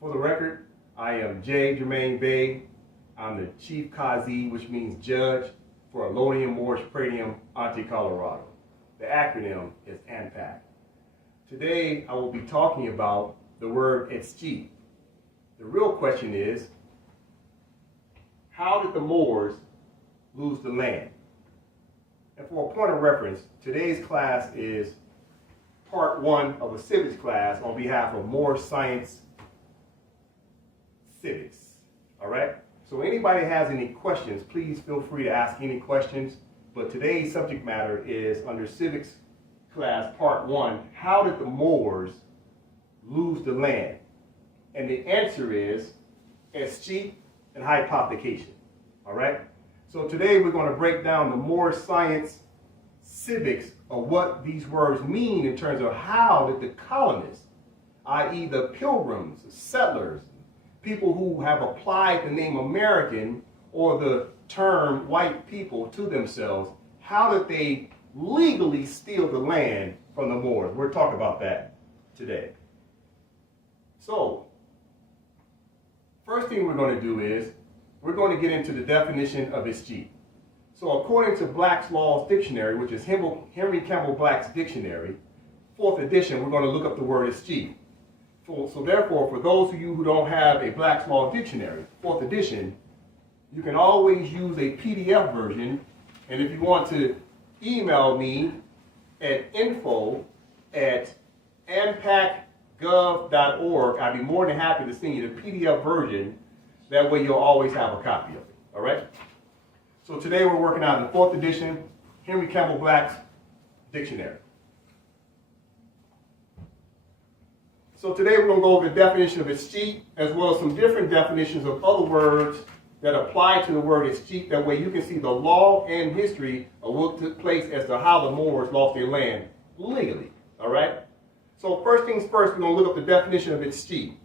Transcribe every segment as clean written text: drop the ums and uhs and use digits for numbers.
For the record, I am J. Jermaine Bey. I'm the Chief Qazi, which means judge, for Allodium Moorish Praetium Ante Colorado. The acronym is ANPAC. Today, I will be talking about the word Etschi. The real question is, how did the Moors lose the land? And for a point of reference, today's class is part 1 of a civics class on behalf of Moorish Science Civics. All right? So anybody has any questions, please feel free to ask any questions. But today's subject matter is under civics class part 1, how did the Moors lose the land? And the answer is Etschi and hypothecation. All right? So today we're going to break down the Moorish Science Civics of what these words mean in terms of how did the colonists, i.e. the pilgrims, the settlers, people who have applied the name American or the term white people to themselves, how did they legally steal the land from the Moors? We're talking about that today. So, first thing we're going to do is we're going to get into the definition of Etschi. So according to Black's Laws Dictionary, which is Henry Campbell Black's dictionary, 4th edition, we're going to look up the word Etschi. So therefore, for those of you who don't have a Black's Law Dictionary, 4th edition, you can always use a PDF version. And if you want to email me at info@anpac.gov.org, I'd be more than happy to send you the PDF version. That way you'll always have a copy of it. All right? So today we're working on the 4th edition, Henry Campbell Black's dictionary. So today we're going to go over the definition of Etschi, as well as some different definitions of other words that apply to the word Etschi. That way you can see the law and history of what took place as to how the Moors lost their land legally. All right? So first things first, we're going to look up the definition of Etschi.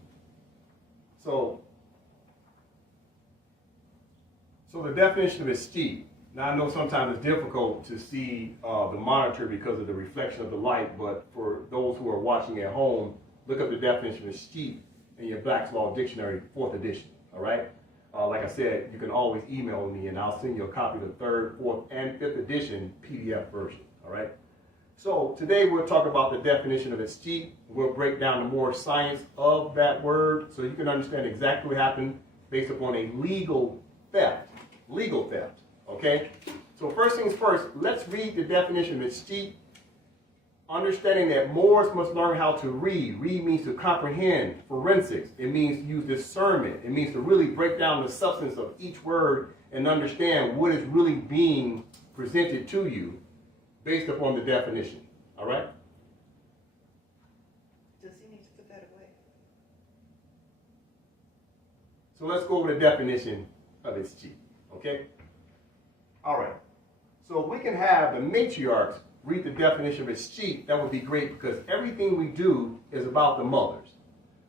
So the definition of Etschi. Now I know sometimes it's difficult to see the monitor because of the reflection of the light, but for those who are watching at home, look up the definition of Etschi in your Black's Law Dictionary, 4th edition. All right? Like I said, you can always email me and I'll send you a copy of the 3rd, 4th, and 5th edition PDF version. All right? So today we'll talk about the definition of Etschi. We'll break down the more science of that word so you can understand exactly what happened based upon a legal theft. Legal theft. Okay? So first things first, let's read the definition of Etschi. Understanding that Moors must learn how to read. Read means to comprehend. Forensics. It means to use discernment. It means to really break down the substance of each word and understand what is really being presented to you based upon the definition. All right? Does he need to put that away? So let's go over the definition of Etschi. Okay? All right. So if we can have the matriarchs read the definition of Etschi, that would be great because everything we do is about the mothers.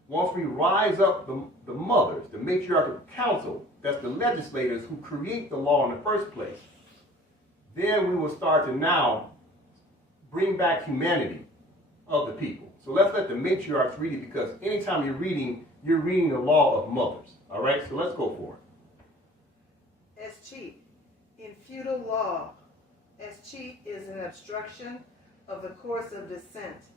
Once we rise up the mothers, the matriarchal council, that's the legislators who create the law in the first place, then we will start to now bring back humanity of the people. So let's let the matriarchs read it because anytime you're reading the law of mothers. All right, so let's go for it. Etschi. In feudal law, Etschi is an obstruction of the course of descent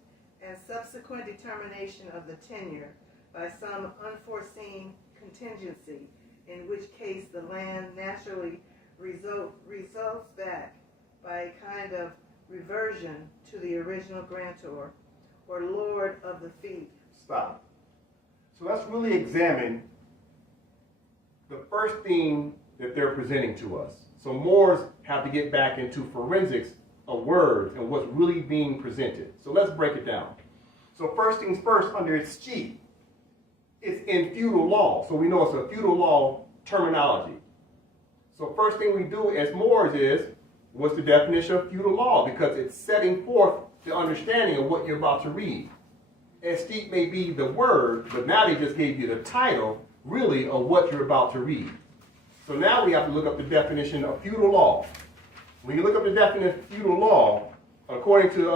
and subsequent determination of the tenure by some unforeseen contingency, in which case the land naturally results back by a kind of reversion to the original grantor or lord of the fief. Stop. So let's really examine the first thing that they're presenting to us. So Moors have to get back into forensics of words and what's really being presented. So let's break it down. So first things first, under Etschi, it's in feudal law. So we know it's a feudal law terminology. So first thing we do as Moors is, what's the definition of feudal law? Because it's setting forth the understanding of what you're about to read. Etschi may be the word, but now they just gave you the title, really, of what you're about to read. So now we have to look up the definition of feudal law. When you look up the definition of feudal law, according to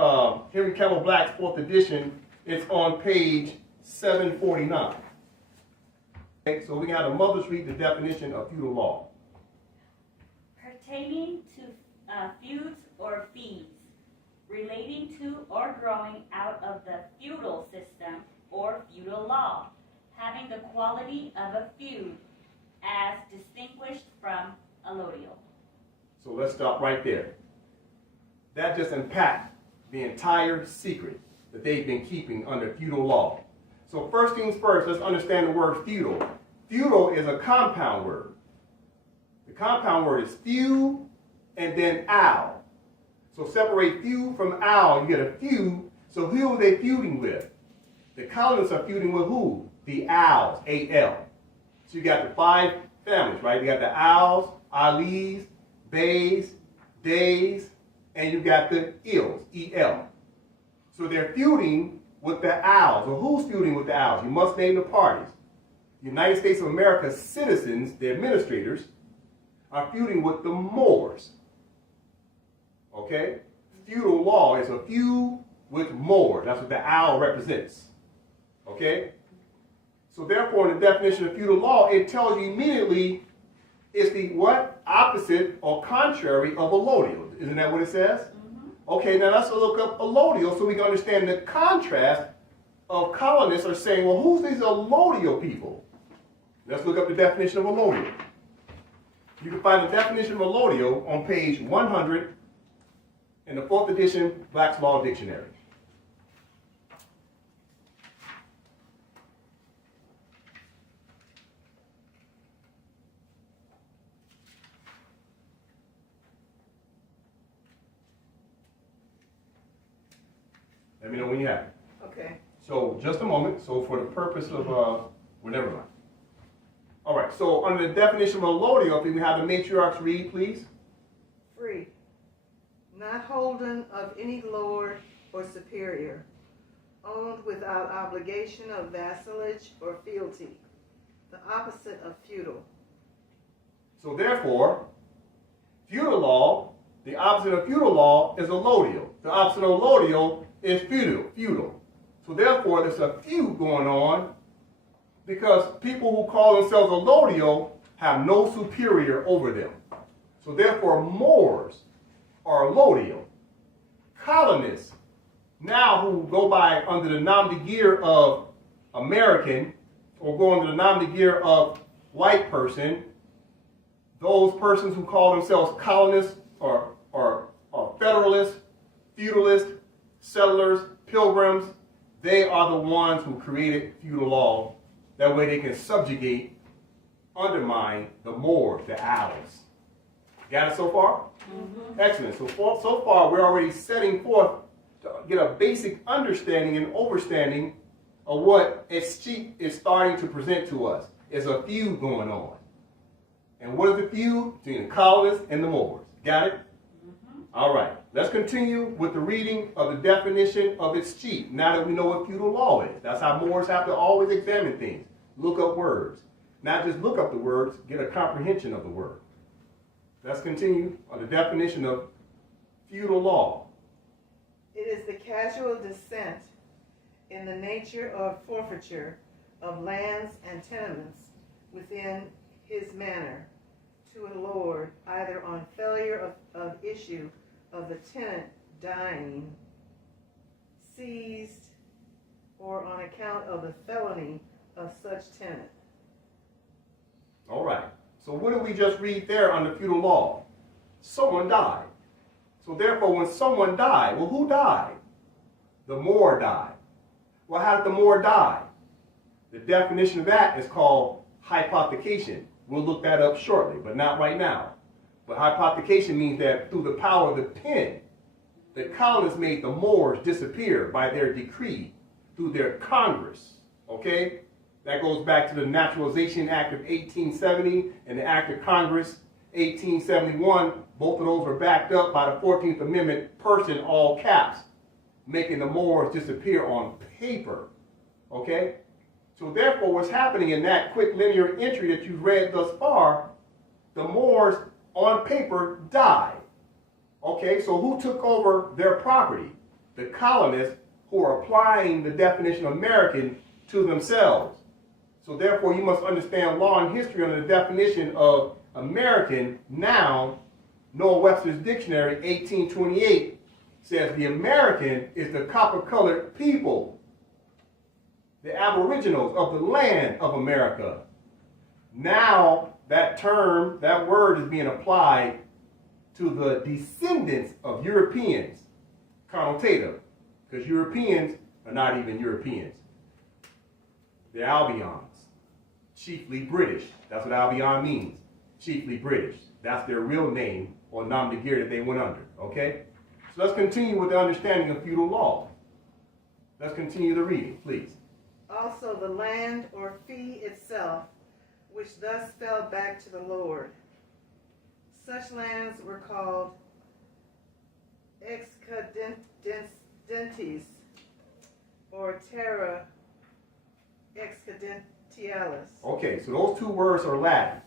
Henry Campbell Black's 4th edition, it's on page 749. Okay, so we got the mothers read the definition of feudal law. Pertaining to feuds or fees, relating to or growing out of the feudal system or feudal law, having the quality of a feud as distinguished from allodial. So let's stop right there. That just unpacked the entire secret that they've been keeping under feudal law. So first things first, let's understand the word feudal. Feudal is a compound word. The compound word is feud and then al. So separate feud from al, you get a feud. So who are they feuding with? The colonists are feuding with who? The Als, A-L. So you got the 5 families, right? You got the Als, Alis, Bays, Days, and you got the Ils, E-L. So they're feuding with the Als. Or who's feuding with the Als? You must name the parties. The United States of America citizens, the administrators, are feuding with the Moors. Okay? Feudal law is a feud with Moors. That's what the owl represents. Okay? So therefore, in the definition of feudal law, it tells you immediately it's the what? Opposite or contrary of allodial. Isn't that what it says? Mm-hmm. Okay, now let's look up allodial so we can understand the contrast of colonists are saying, well, who's these allodial people? Let's look up the definition of allodial. You can find the definition of allodial on page 100 in the 4th edition Black's Law Dictionary. Let me know when you have it. Okay. So just a moment. So for the purpose of, well, never mind. All right, so under the definition of allodial, if we have the matriarchs read, please. Free. Not holden of any lord or superior. Owned without obligation of vassalage or fealty. The opposite of feudal. So therefore, feudal law, the opposite of feudal law is allodial. The opposite of allodial is feudal. So therefore, there's a feud going on because people who call themselves allodial have no superior over them. So therefore, Moors are allodial. Colonists, now who go by under the nom de guerre of American, or go under the nom de guerre of white person, those persons who call themselves colonists or federalists, feudalists, settlers, pilgrims, they are the ones who created feudal law. That way they can subjugate, undermine the Moors, the Als. Got it so far? Mm-hmm. Excellent. So far we're already setting forth to get a basic understanding and overstanding of what Escheat is starting to present to us. There's a feud going on. And what is the feud? Between the colonists and the Moors. Got it? Mm-hmm. All right. Let's continue with the reading of the definition of Escheat, now that we know what feudal law is. That's how Moors have to always examine things. Look up words. Not just look up the words, get a comprehension of the word. Let's continue on the definition of feudal law. It is the casual descent in the nature or forfeiture of lands and tenements within his manor to a lord, either on failure of issue of the tenant dying, seized, or on account of the felony of such tenant. All right. So what did we just read there under feudal law? Someone died. So therefore, when someone died, well, who died? The Moor died. Well, how did the Moor die? The definition of that is called hypothecation. We'll look that up shortly, but not right now. But hypothecation means that through the power of the pen, the colonists made the Moors disappear by their decree through their Congress. Okay? That goes back to the Naturalization Act of 1870 and the Act of Congress 1871. Both of those were backed up by the 14th Amendment, person, all caps, making the Moors disappear on paper. Okay? So therefore, what's happening in that quick linear entry that you've read thus far, the Moors on paper died. Okay, so who took over their property? The colonists who are applying the definition of American to themselves. So therefore, you must understand law and history under the definition of American. Now, Noah Webster's Dictionary, 1828, says the American is the copper-colored people, the aboriginals of the land of America. Now, that term, that word is being applied to the descendants of Europeans, connotative, because Europeans are not even Europeans. They're Albions, chiefly British. That's what Albion means, chiefly British. That's their real name or nom de guerre that they went under, okay? So let's continue with the understanding of feudal law. Let's continue the reading, please. Also the land or fee itself, which thus fell back to the Lord. Such lands were called excedentes or terra excedentialis. Okay, so those two words are Latin.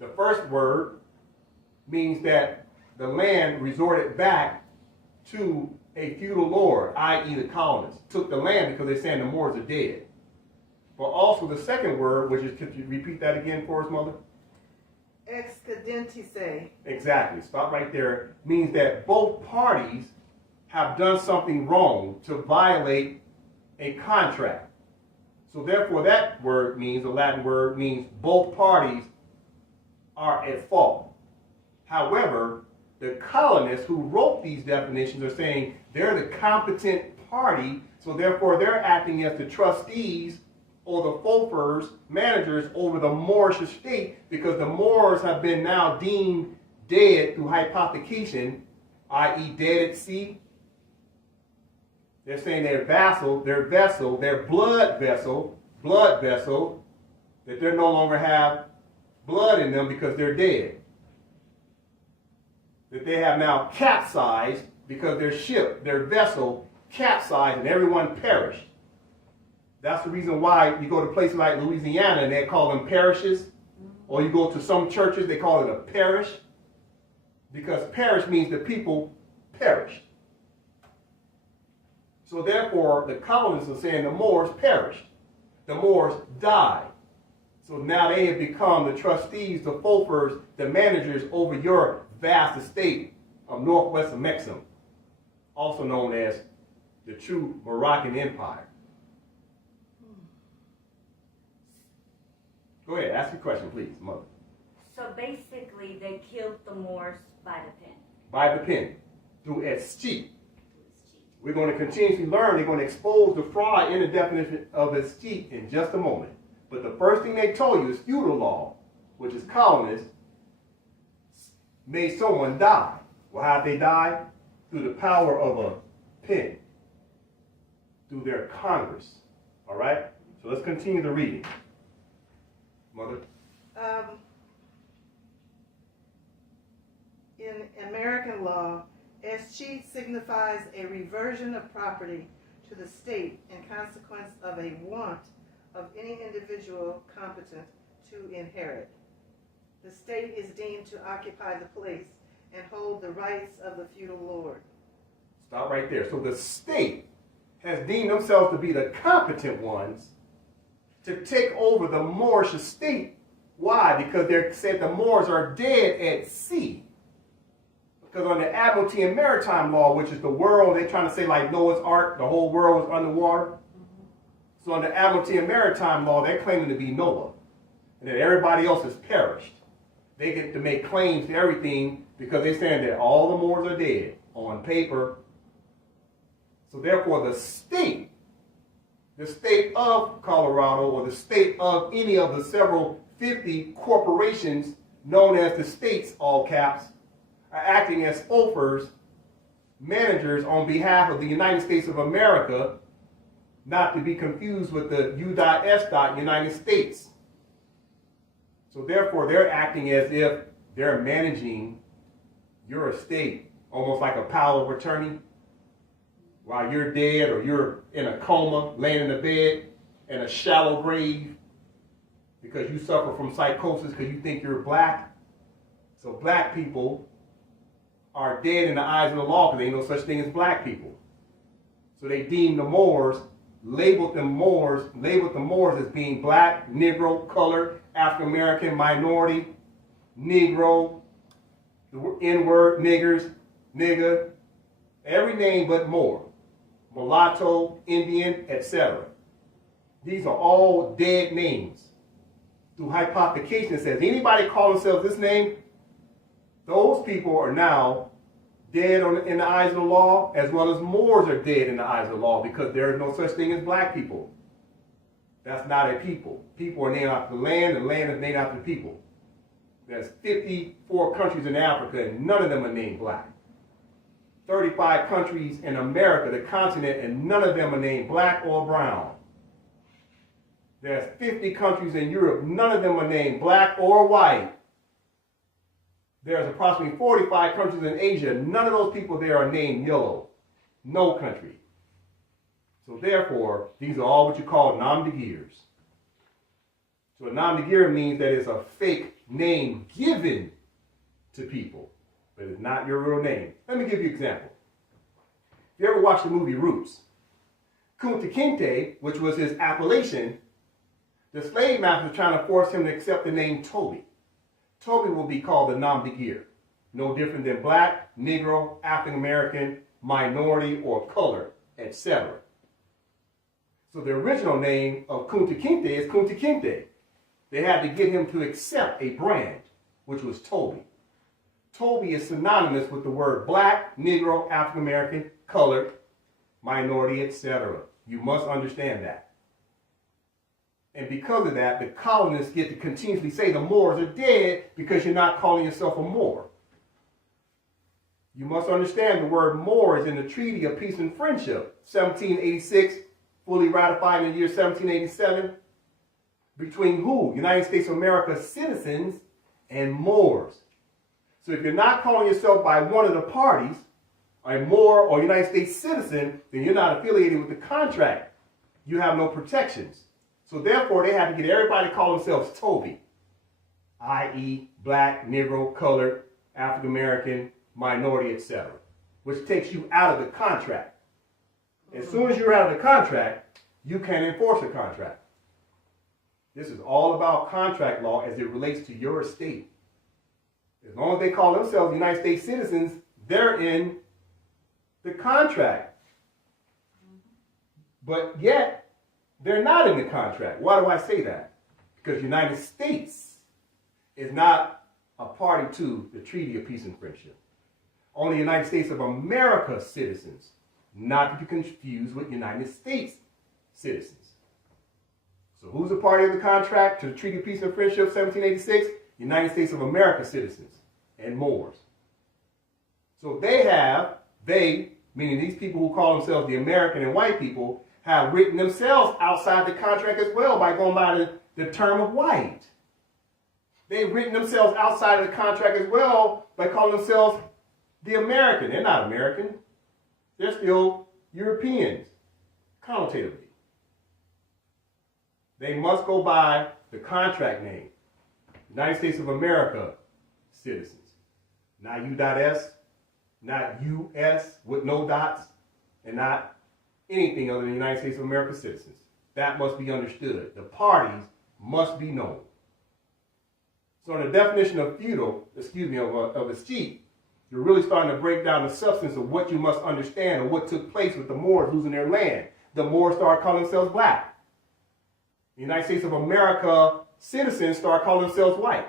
The first word means that the land resorted back to a feudal lord, i.e. the colonists, took the land because they're saying the Moors are dead. But also the second word, which is, could you repeat that again for us, Mother? Excedentice. Exactly. Stop right there. Means that both parties have done something wrong to violate a contract. So therefore that word means, the Latin word means both parties are at fault. However, the colonists who wrote these definitions are saying they're the competent party, so therefore they're acting as the trustees or the fulfers, managers over the Moorish estate, because the Moors have been now deemed dead through hypothecation, i.e. dead at sea. They're saying their vassal, their vessel, their blood vessel, that they no longer have blood in them because they're dead. That they have now capsized because their ship, their vessel, capsized and everyone perished. That's the reason why you go to places like Louisiana and they call them parishes. Or you go to some churches, they call it a parish. Because parish means the people perished. So therefore, the colonists are saying the Moors perished. The Moors died. So now they have become the trustees, the fulfers, the managers over your vast estate of northwest of Mexico, also known as the true Moroccan Empire. Go ahead, ask your question, please, Mother. So basically, they killed the Moors by the pen. By the pen, through escheat. We're going to continuously learn. They're going to expose the fraud in the definition of escheat in just a moment. But the first thing they told you is feudal law, which is colonists, made someone die. Well, how did they die? Through the power of a pen, through their Congress. All right? So let's continue the reading. Mother? In American law, escheat signifies a reversion of property to the state in consequence of a want of any individual competent to inherit. The state is deemed to occupy the place and hold the rights of the feudal lord. Stop right there. So the state has deemed themselves to be the competent ones to take over the Moorish estate. Why? Because they said the Moors are dead at sea. Because on the Admiralty and Maritime Law, which is the world, they're trying to say like Noah's Ark, the whole world was underwater. So on the Admiralty and Maritime Law, they're claiming to be Noah. And that everybody else has perished. They get to make claims to everything because they're saying that all the Moors are dead on paper. So therefore the state of Colorado or the state of any of the several 50 corporations known as the states, all caps, are acting as fulfers, managers on behalf of the United States of America, not to be confused with the U.S. United States. So therefore, they're acting as if they're managing your estate, almost like a power of attorney, while you're dead or you're in a coma, laying in a bed, in a shallow grave, because you suffer from psychosis because you think you're black. So black people are dead in the eyes of the law because there ain't no such thing as black people. So they deem the Moors labeled the Moors as being black, Negro, colored, African American, minority, Negro, the N-word, niggers, nigga, every name but Moor, mulatto, Indian, etc. These are all dead names. Through hypothecation, it says anybody call themselves this name, those people are now dead in the eyes of the law, as well as Moors are dead in the eyes of the law, because there is no such thing as black people. That's not a people. People are named after the land, and the land is named after the people. There's 54 countries in Africa, and none of them are named black. 35 countries in America, the continent, and none of them are named black or brown. There's 50 countries in Europe, none of them are named black or white. There's approximately 45 countries in Asia, none of those people there are named yellow. No country. So therefore, these are all what you call nom de guerres. So a nom de guerre means that it's a fake name given to people, but it's not your real name. Let me give you an example. If you ever watched the movie Roots, Kunta Kinte, which was his appellation, the slave master was trying to force him to accept the name Toby. Toby will be called the nom de guerre, no different than black, Negro, African American, minority, or colored, etc. So the original name of Kunta Kinte is Kunta Kinte. They had to get him to accept a brand, which was Toby. Toby is synonymous with the word black, Negro, African American, colored, minority, etc. You must understand that. And because of that, the colonists get to continuously say the Moors are dead because you're not calling yourself a Moor. You must understand the word Moor is in the Treaty of Peace and Friendship, 1786, fully ratified in the year 1787, between who? United States of America citizens and Moors. So if you're not calling yourself by one of the parties, a Moor or United States citizen, then you're not affiliated with the contract. You have no protections. So therefore, they had to get everybody to call themselves Toby, i.e. black, Negro, colored, African American, minority, etc., which takes you out of the contract. As soon as you're out of the contract, you can't enforce the contract. This is all about contract law as it relates to your estate. As long as they call themselves United States citizens, they're in the contract. But yet, they're not in the contract. Why do I say that? Because the United States is not a party to the Treaty of Peace and Friendship. Only United States of America citizens, not to be confused with United States citizens. So who's a party of the contract to the Treaty of Peace and Friendship, 1786? United States of America citizens and Moors. So they, meaning these people who call themselves the American and white people, have written themselves outside the contract as well by going by the term of white. They've written themselves outside of the contract as well by calling themselves the American. They're not American. They're still Europeans, connotatively. They must go by the contract name. United States of America citizens. Not U.S., not U.S. with no dots, and not anything other than United States of America citizens. That must be understood. The parties must be known. So in the definition of of escheat, you're really starting to break down the substance of what you must understand and what took place with the Moors losing their land. The Moors started calling themselves black. The United States of America citizens start calling themselves white.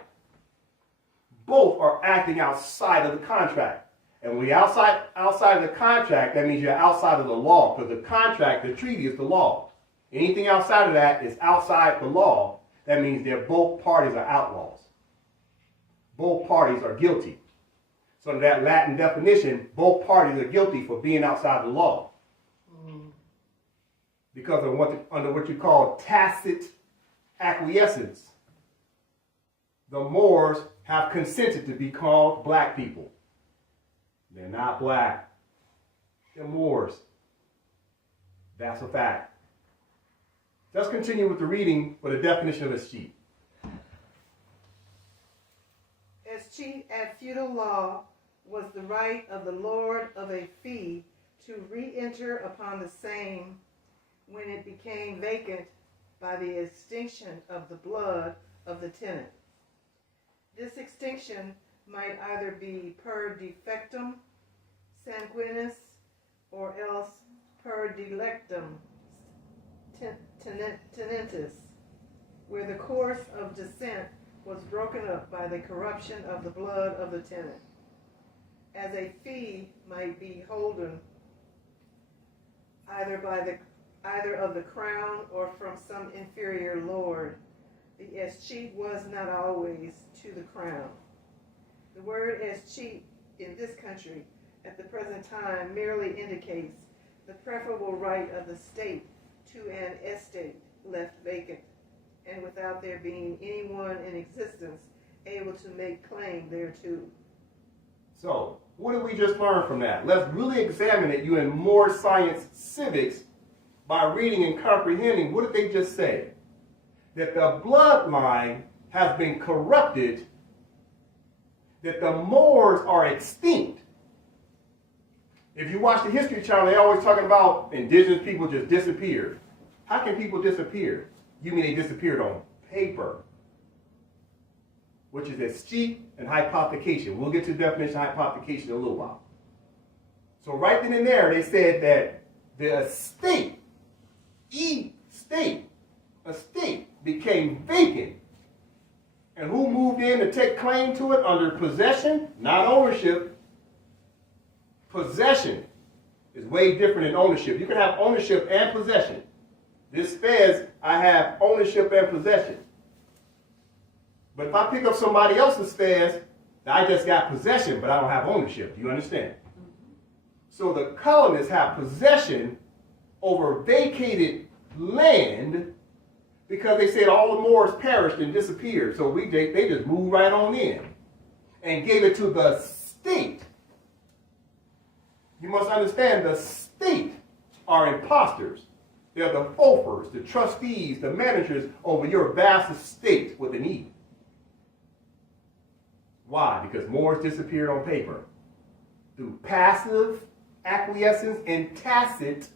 Both are acting outside of the contract. And when you're outside of the contract, that means you're outside of the law, because the contract, the treaty, is the law. Anything outside of that is outside the law. That means that both parties are outlaws. Both parties are guilty. So in that Latin definition, both parties are guilty for being outside the law. Because of under what you call tacit acquiescence. The Moors have consented to be called black people. They're not black. They're Moors. That's a fact. Let's continue with the reading for the definition of escheat. Escheat at feudal law was the right of the lord of a fee to re-enter upon the same when it became vacant by the extinction of the blood of the tenant. This extinction might either be per defectum sanguinis or else per delectum tenentis, where the course of descent was broken up by the corruption of the blood of the tenant. As a fee might be holden either of the crown or from some inferior lord, the escheat was not always to the crown. The word escheat in this country at the present time merely indicates the preferable right of the state to an estate left vacant, and without there being anyone in existence able to make claim thereto. So, what did we just learn from that? Let's really examine it, you in Moore Science Civics, by reading and comprehending. What did they just say? That the bloodline has been corrupted, that the Moors are extinct. If you watch the History Channel, they're always talking about indigenous people just disappeared. How can people disappear? You mean they disappeared on paper, which is escheat and hypothecation. We'll get to the definition of hypothecation in a little while. So right then and there, they said that the estate became vacant. And who moved in to take claim to it under possession? Not ownership. Possession is way different than ownership. You can have ownership and possession. This says I have ownership and possession. But if I pick up somebody else's fez, I just got possession, but I don't have ownership. Do you understand? So the colonists have possession over vacated land because they said all the Moors perished and disappeared. So they just moved right on in and gave it to the state. You must understand the state are imposters. They're the fofers, the trustees, the managers over your vast estate with an E. Why? Because Moors disappeared on paper. Through passive acquiescence and tacit,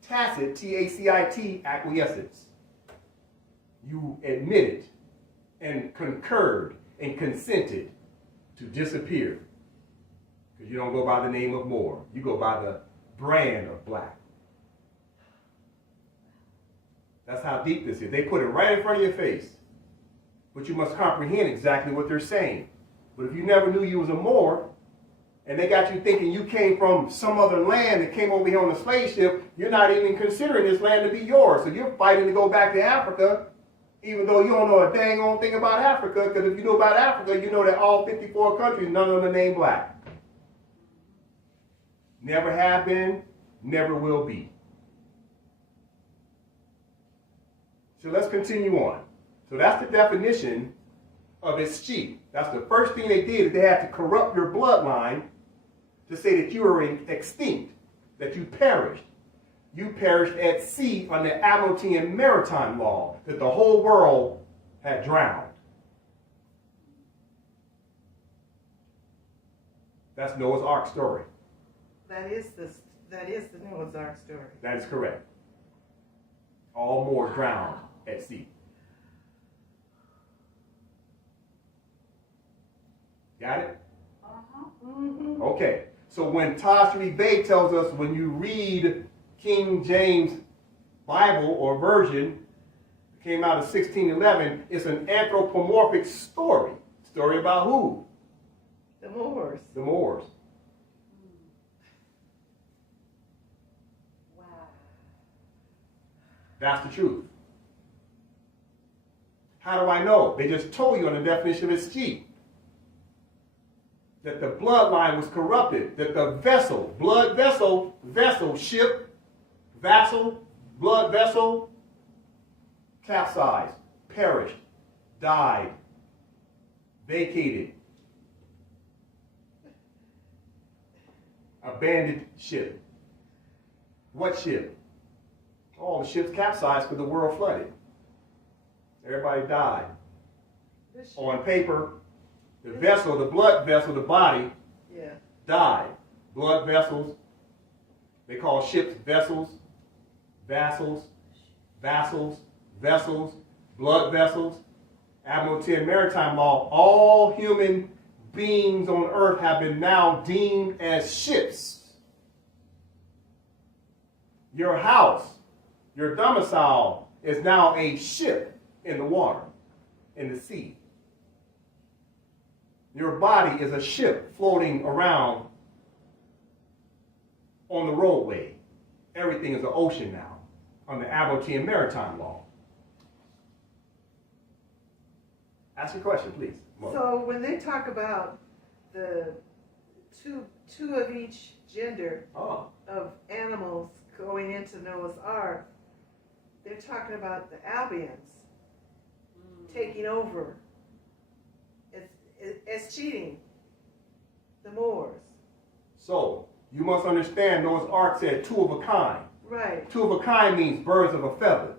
T-A-C-I-T, acquiescence. You admitted and concurred and consented to disappear. Because you don't go by the name of Moor. You go by the brand of black. That's how deep this is. They put it right in front of your face. But you must comprehend exactly what they're saying. But if you never knew you was a Moor, and they got you thinking you came from some other land that came over here on a slave ship, you're not even considering this land to be yours. So you're fighting to go back to Africa, even though you don't know a dang on thing about Africa, because if you know about Africa, you know that all 54 countries, none of them are named black. Never have been, never will be. So let's continue on. So that's the definition of escheat. That's the first thing they did. They had to corrupt your bloodline to say that you were extinct, that you perished. You perished at sea under Admiralty and Maritime law, that the whole world had drowned. That's Noah's Ark story. That is the Noah's Ark story. That is correct. All Moors drowned at sea. Got it? Uh-huh. Mm-hmm. Okay. So when Tashri Bey tells us when you read King James Bible or version, it came out of 1611, it's an anthropomorphic story. Story about who? The Moors. The Moors. Wow. That's the truth. How do I know? They just told you on the definition of escheat. That the bloodline was corrupted. That the vessel, blood vessel, ship, vassal, blood vessel, capsized, perished, died, vacated, abandoned ship. What ship? All the ships capsized because the world flooded. Everybody died. On paper, the vessel, the blood vessel, the body, died. Blood vessels, they call ships vessels. vassals, vessels, blood vessels, Admiralty and Maritime Law, all human beings on earth have been now deemed as ships. Your house, your domicile is now a ship in the water, in the sea. Your body is a ship floating around on the roadway. Everything is an ocean now under Admiralty and Maritime Law. Ask your question, please. So when they talk about the two of each gender Oh, of animals going into Noah's Ark, they're talking about the Albions taking over as cheating the Moors. so you must understand Noah's Ark said two of a kind. Right, Two of a kind means birds of a feather.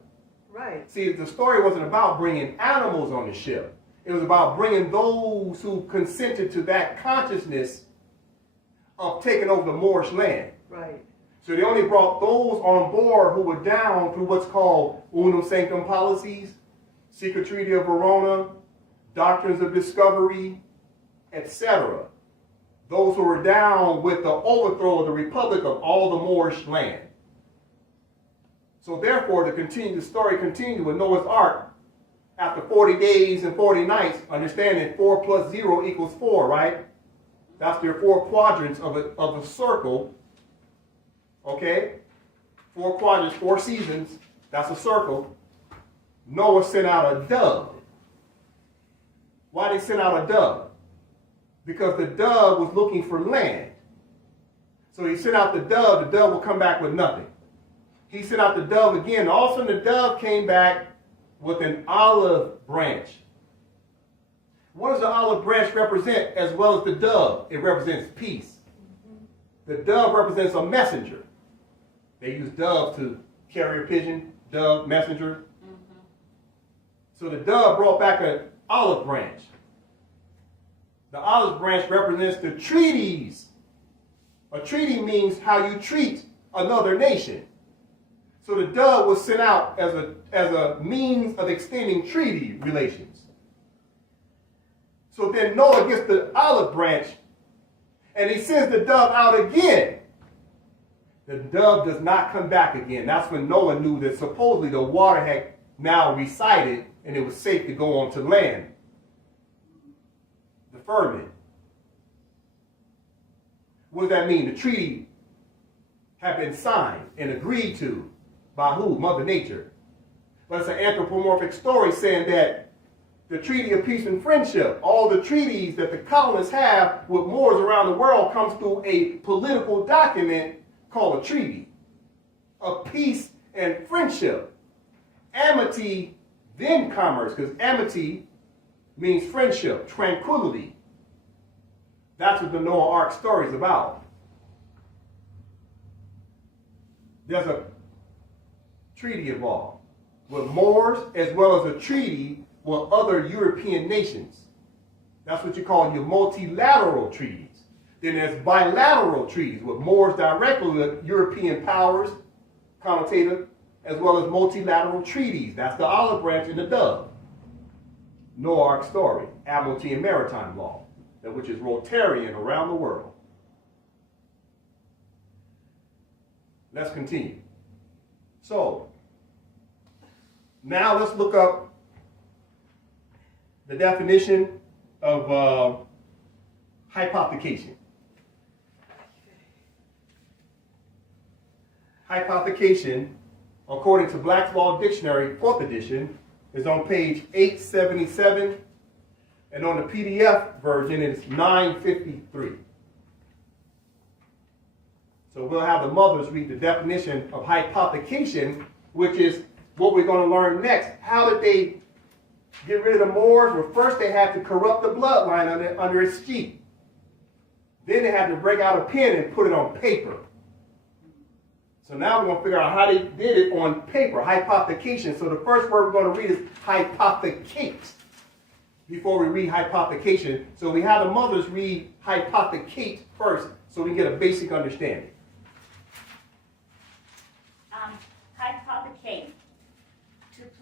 right, See, the story wasn't about bringing animals on the ship. It was about bringing those who consented to that consciousness of taking over the Moorish land. right. So they only brought those on board who were down through what's called Unum Sanctum policies, Secret Treaty of Verona, Doctrines of Discovery, etc. Those who were down with the overthrow of the Republic of all the Moorish land. So therefore, the story continued with Noah's Ark. After 40 days and 40 nights, understanding 4 plus 0 equals 4, right? That's your 4 quadrants of a circle. Okay? 4 quadrants, 4 seasons. That's a circle. Noah sent out a dove. Why did he send out a dove? Because the dove was looking for land. So he sent out the dove will come back with nothing. He sent out the dove again. All of a sudden the dove came back with an olive branch. What does the olive branch represent as well as the dove? It represents peace. The dove represents a messenger. They use dove to carrier pigeon, dove, messenger. So the dove brought back an olive branch. The olive branch represents the treaties. A treaty means how you treat another nation. So the dove was sent out as a means of extending treaty relations. So then Noah gets the olive branch and he sends the dove out again. The dove does not come back again. That's when Noah knew that supposedly the water had now receded and it was safe to go onto land. The firmament. What does that mean? The treaty had been signed and agreed to. By who? Mother Nature. But it's an anthropomorphic story saying that the Treaty of Peace and Friendship, all the treaties that the colonists have with Moors around the world comes through a political document called a treaty of peace and friendship. Amity, then commerce, because amity means friendship, tranquility. That's what the Noah Ark story is about. There's a treaty involved with Moors as well as a treaty with other European nations. That's what you call your multilateral treaties. Then there's bilateral treaties with Moors directly with European powers, connotative, as well as multilateral treaties. That's the olive branch and the dove. Noah Ark story, Admiralty and Maritime Law, which is Rotarian around the world. Let's continue. So, now let's look up the definition of hypothecation. Hypothecation, according to Black's Law Dictionary, 4th edition, is on page 877, and on the PDF version, it's 953. So we'll have the mothers read the definition of hypothecation, which is what we're going to learn next. How did they get rid of the Moors? Well, first they had to corrupt the bloodline under its chief. Then they had to break out a pen and put it on paper. So now we're going to figure out how they did it on paper, hypothecation. So the first word we're going to read is hypothecate before we read hypothecation. So we have the mothers read hypothecate first so we can get a basic understanding.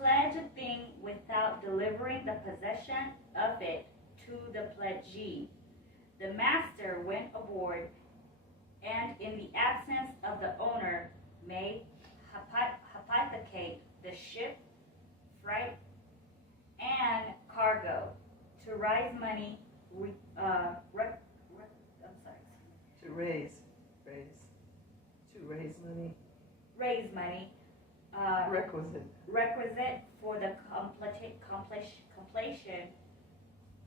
pledge a thing without delivering the possession of it to the pledgee. The master went aboard, and in the absence of the owner, may hypothecate the ship, freight, and cargo to raise money. To raise money. Raise money. Requisite for the completion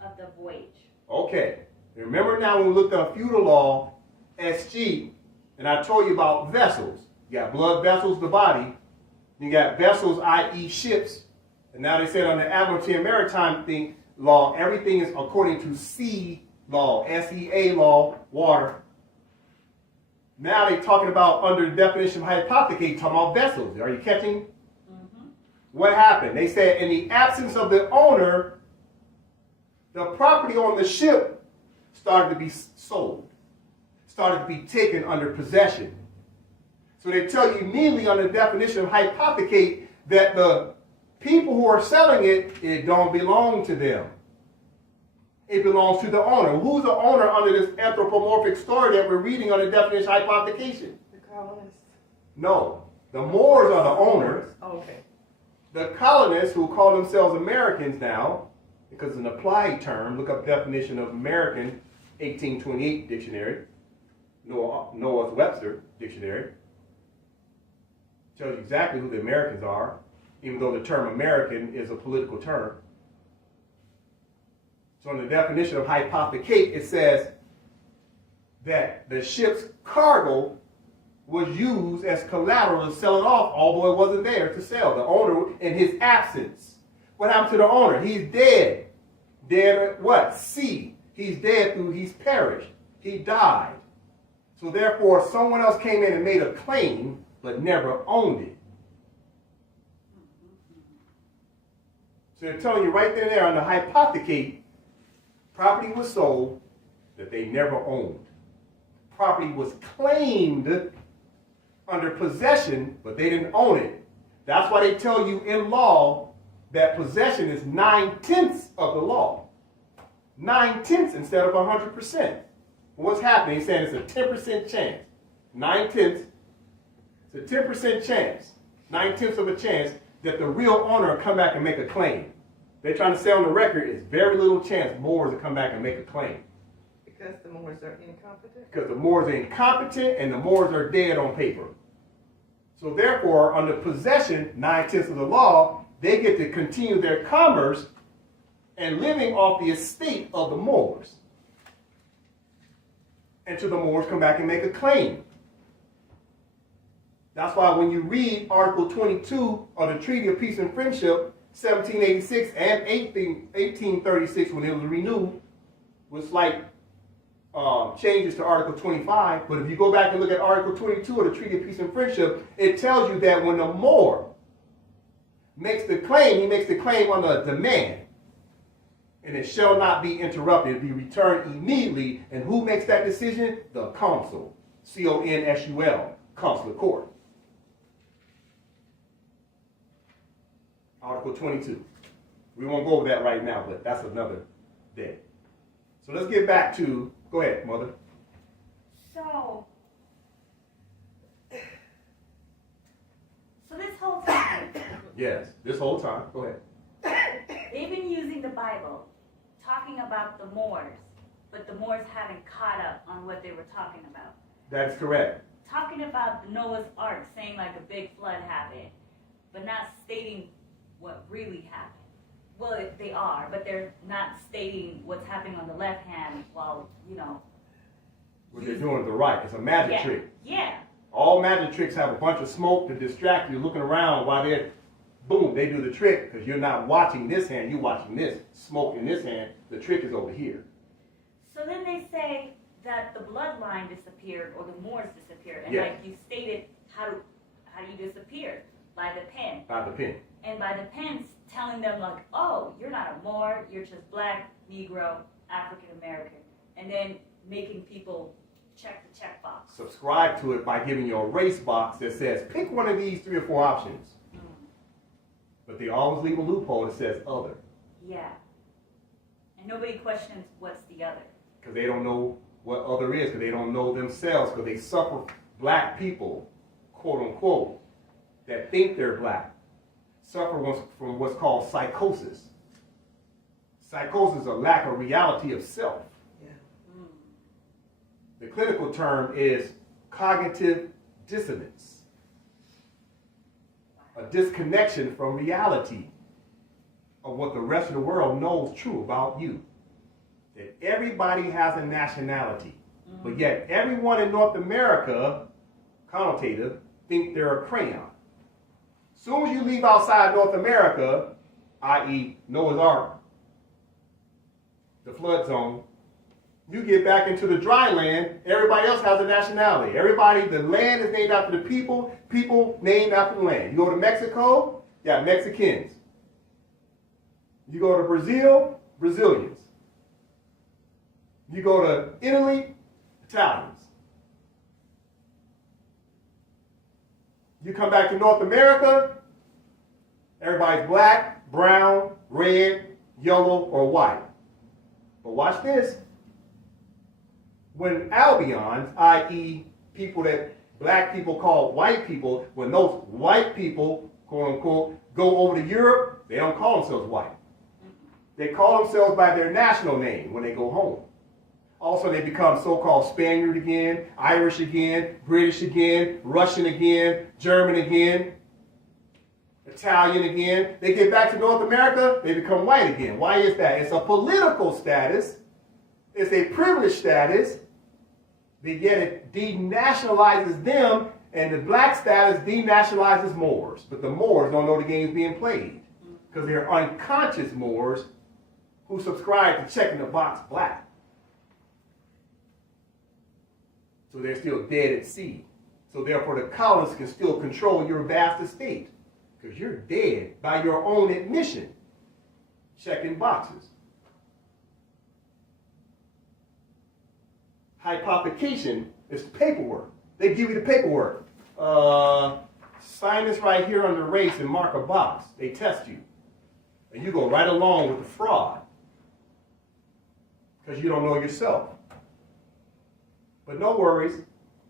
of the voyage. Okay. Remember now when we looked at feudal law, SG, and I told you about vessels. You got blood vessels, the body. You got vessels, i.e. ships. And now they said on the Admiralty and Maritime law, everything is according to sea law, SEA law, water. Now they're talking about under the definition of hypothecate, talking about vessels. Are you catching? Mm-hmm. What happened? They said in the absence of the owner, the property on the ship started to be sold, started to be taken under possession. So they tell you immediately on the definition of hypothecate that the people who are selling it don't belong to them. It belongs to the owner. Who's the owner under this anthropomorphic story that we're reading on the definition of hypothecation? The colonists. No. The Moors are the owners. Okay. The colonists, who call themselves Americans now, because it's an applied term, look up definition of American, 1828 dictionary, Noah Webster dictionary, tells you exactly who the Americans are, even though the term American is a political term. So in the definition of hypothecate, it says that the ship's cargo was used as collateral to sell it off, although it wasn't there to sell. The owner, in his absence. What happened to the owner? He's dead. Dead at what? Sea. He's dead through, he's perished. He died. So therefore, someone else came in and made a claim, but never owned it. So they're telling you right there on the hypothecate, property was sold that they never owned. Property was claimed under possession, but they didn't own it. That's why they tell you in law that possession is 9/10 of the law. 9/10 instead of 100%. What's happening? He's saying it's a 10% chance. 9/10. It's a 10% chance. 9/10 of a chance that the real owner will come back and make a claim. They're trying to say on the record, it's very little chance Moors will come back and make a claim. Because the Moors are incompetent? Because the Moors are incompetent and the Moors are dead on paper. So therefore, under possession, 9/10 of the law, they get to continue their commerce and living off the estate of the Moors. Until the Moors come back and make a claim. That's why when you read Article 22 of the Treaty of Peace and Friendship, 1786 and 1836, when it was renewed, was like changes to Article 25. But if you go back and look at Article 22 of the Treaty of Peace and Friendship, it tells you that when the Moor makes the claim, he makes the claim under a demand. And it shall not be interrupted. It be returned immediately. And who makes that decision? The consul. C-O-N-S-U-L. Consular court. Article 22. We won't go over that right now, but that's another day. So let's get back to, go ahead, Mother. So this whole time, Yes, this whole time. Go ahead. they've been using the Bible, talking about the Moors, but the Moors haven't caught up on what they were talking about. That's correct. Talking about the Noah's Ark, saying like a big flood happened, but not stating what really happened. Well, they are, but they're not stating what's happening on the left hand while, What they're doing is the right. It's a magic trick. Yeah. All magic tricks have a bunch of smoke to distract you looking around while they're, boom, they do the trick because you're not watching this hand, you're watching this. Smoke in this hand, the trick is over here. So then they say that the bloodline disappeared or the Moors disappeared. And Yes. like you stated, how do you disappear? By the pen. By the pen. And by the pens telling them like, oh, you're not a Moor, you're just black, Negro, African American. And then making people check the checkbox. Subscribe to it by giving you a race box that says, pick one of these 3 or 4 options. But But they always leave a loophole that says other, Yeah. And nobody questions what's the other. because they don't know what other is, because they don't know themselves, because they suffer black people, quote unquote, that think they're black, suffer from what's called psychosis. Psychosis is a lack of reality of self. Yeah. The clinical term is cognitive dissonance, a disconnection from reality of what the rest of the world knows true about you. That everybody has a nationality, but yet everyone in North America, connotative, think they're a crayon. Soon as you leave outside North America, i.e. Noah's Ark, the flood zone, you get back into the dry land, everybody else has a nationality. Everybody, the land is named after the people, people named after the land. You go to Mexico, you got Mexicans. You go to Brazil, Brazilians. You go to Italy, Italians. You come back to North America, everybody's black, brown, red, yellow, or white. But watch this. When Albions, i.e. people that black people call white people, when those white people, quote unquote, go over to Europe, they don't call themselves white. They call themselves by their national name when they go home. Also, they become so-called Spaniard again, Irish again, British again, Russian again, German again, Italian again. They get back to North America, they become white again. Why is that? It's a political status. It's a privileged status. But yet it denationalizes them, and the black status denationalizes Moors. But the Moors don't know the game's being played because they're unconscious Moors who subscribe to checking the box black. So they're still dead at sea. So therefore the colonists can still control your vast estate because you're dead by your own admission, checking boxes. Hypothecation is paperwork. They give you the paperwork. Sign this right here under race and mark a box. They test you. And you go right along with the fraud because you don't know yourself. But no worries.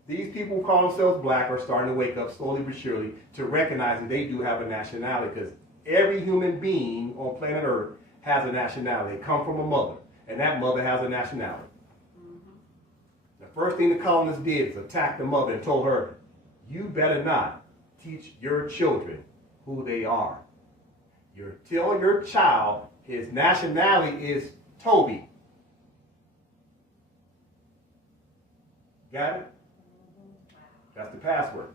These people who call themselves black are starting to wake up slowly but surely to recognize that they do have a nationality because every human being on planet Earth has a nationality. They come from a mother, and that mother has a nationality. The first thing the colonists did is attack the mother and told her, you better not teach your children who they are. Tell your child his nationality is Toby. Got it? That's the password.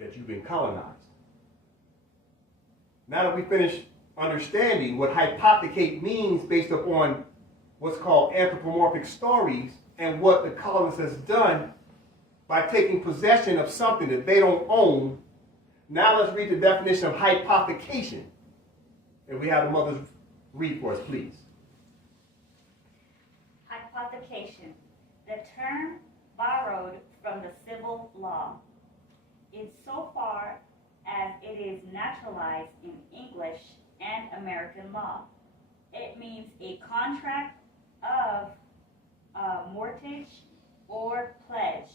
That you've been colonized. Now that we finish understanding what hypothecate means based upon what's called anthropomorphic stories and what the colonist has done by taking possession of something that they don't own, now let's read the definition of hypothecation. If we have the mothers read for us, please. Hypothecation, the term borrowed from the civil law, insofar as it is naturalized in English and American law. It means a contract of mortgage or pledge,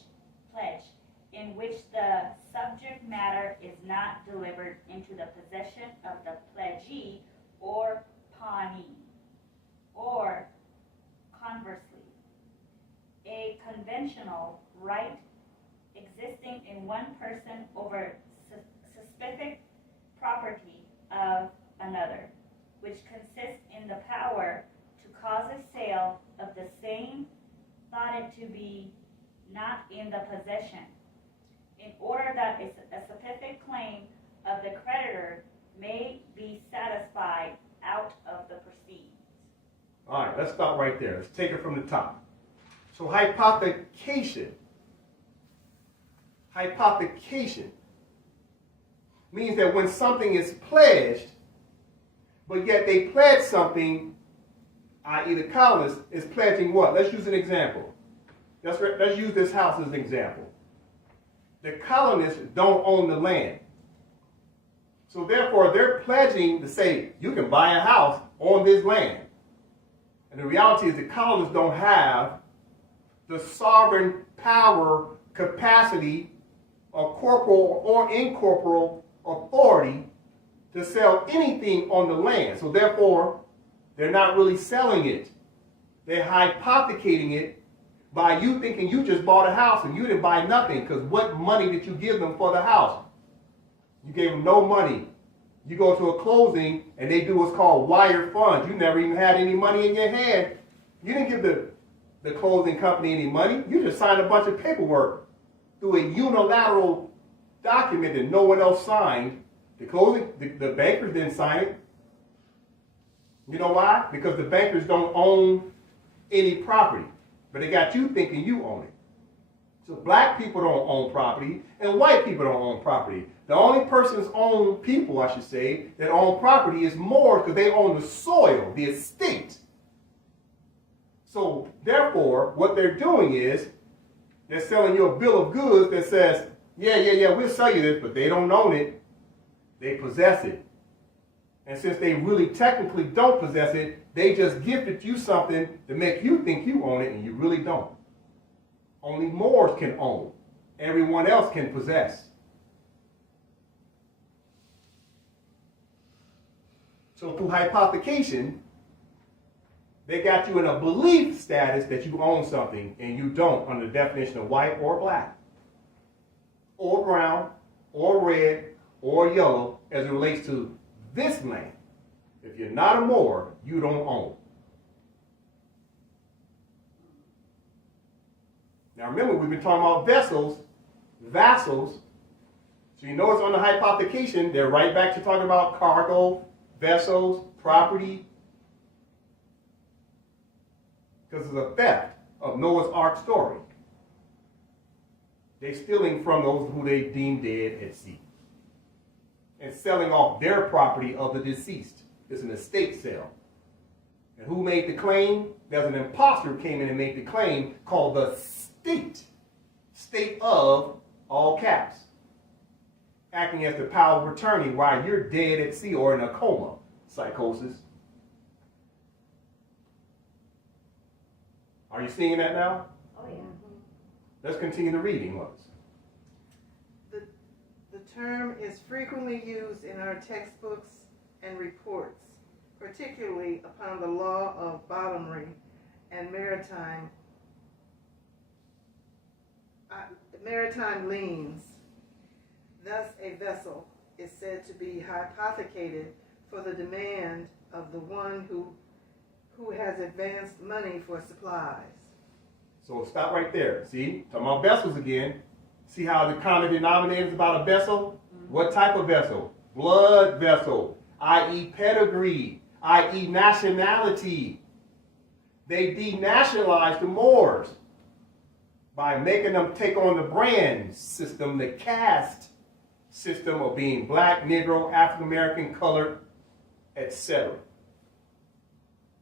in which the subject matter is not delivered into the possession of the pledgee or pawnee, or conversely, a conventional right existing in one person over specific property of another, which consists in the power to cause a sale of the same thought it to be not in the possession, in order that a specific claim of the creditor may be satisfied out of the proceeds. All right, let's stop right there. Let's take it from the top. So hypothecation means that when something is pledged, but yet they pledge something, i.e. the colonist is pledging what? Let's use an example. Let's use this house as an example. The colonists don't own the land. So therefore, they're pledging to say, you can buy a house on this land. And the reality is the colonists don't have the sovereign power, capacity, or corporal or incorporeal authority to sell anything on the land. So therefore, they're not really selling it. They're hypothecating it by you thinking you just bought a house and you didn't buy nothing, because what money did you give them for the house? You gave them no money. You go to a closing and they do what's called wire funds. You never even had any money in your hand. You didn't give the closing company any money. You just signed a bunch of paperwork through a unilateral document that no one else signed. The bankers didn't sign it. You know why? Because the bankers don't own any property, but they got you thinking you own it. So black people don't own property, and white people don't own property. The only person's own people, I should say, that own property is Moors, because they own the soil, the estate. So therefore, what they're doing is they're selling you a bill of goods that says, yeah, we'll sell you this, but they don't own it. They possess it. And since they really technically don't possess it, they just gifted you something to make you think you own it, and you really don't. Only Moors can own. Everyone else can possess. So through hypothecation, they got you in a belief status that you own something, and you don't under the definition of white or black, or brown, or red, or yellow, as it relates to this land. If you're not a Moor, you don't own. Now remember, we've been talking about vassals. So you notice on the hypothecation, they're right back to talking about cargo, vessels, property. Because it's a theft of Noah's Ark story. They're stealing from those who they deem dead at sea and selling off their property of the deceased. It's an estate sale. And who made the claim? There's an imposter who came in and made the claim called the state of, all caps, acting as the power of attorney while you're dead at sea or in a coma, psychosis. Are you seeing that now? Oh, yeah. Let's continue the reading, Lois. The term is frequently used in our textbooks and reports, particularly upon the law of bottomry and maritime liens. Thus, a vessel is said to be hypothecated for the demand of the one who has advanced money for supplies. So stop right there. See, talking about vessels again. See how the common denominator is about a vessel? Mm-hmm. What type of vessel? Blood vessel, i.e. pedigree, i.e. nationality. They denationalized the Moors by making them take on the brand system, the caste system of being black, Negro, African American, colored, etc.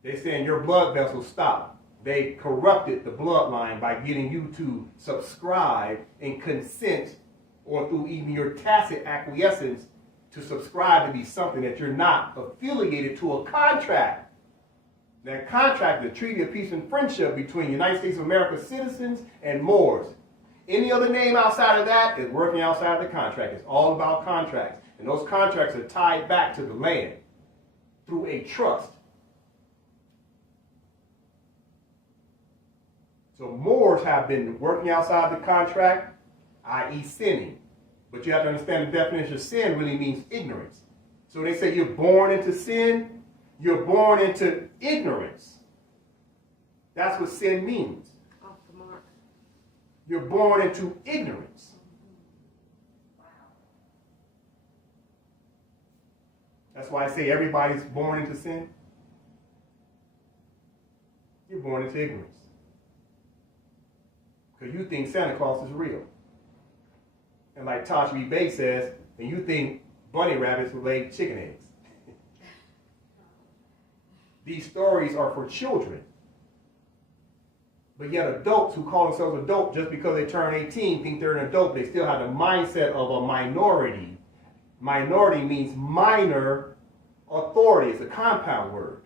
They're saying your blood vessel stop. They corrupted the bloodline by getting you to subscribe and consent, or through even your tacit acquiescence, to subscribe to be something that you're not affiliated to a contract. That contract, the Treaty of Peace and Friendship between United States of America citizens and Moors. Any other name outside of that is working outside of the contract. It's all about contracts. And those contracts are tied back to the land through a trust. So Moors have been working outside the contract, i.e. sinning. But you have to understand the definition of sin really means ignorance. So they say you're born into sin, you're born into ignorance. That's what sin means. Off the mark. You're born into ignorance. Wow. That's why I say everybody's born into sin. You're born into ignorance. Because you think Santa Claus is real. And like Tosh B. Bay says, and you think bunny rabbits will lay chicken eggs. These stories are for children. But yet adults who call themselves adult just because they turn 18 think they're an adult. They still have the mindset of a minority Minority means minor authority. It's a compound word.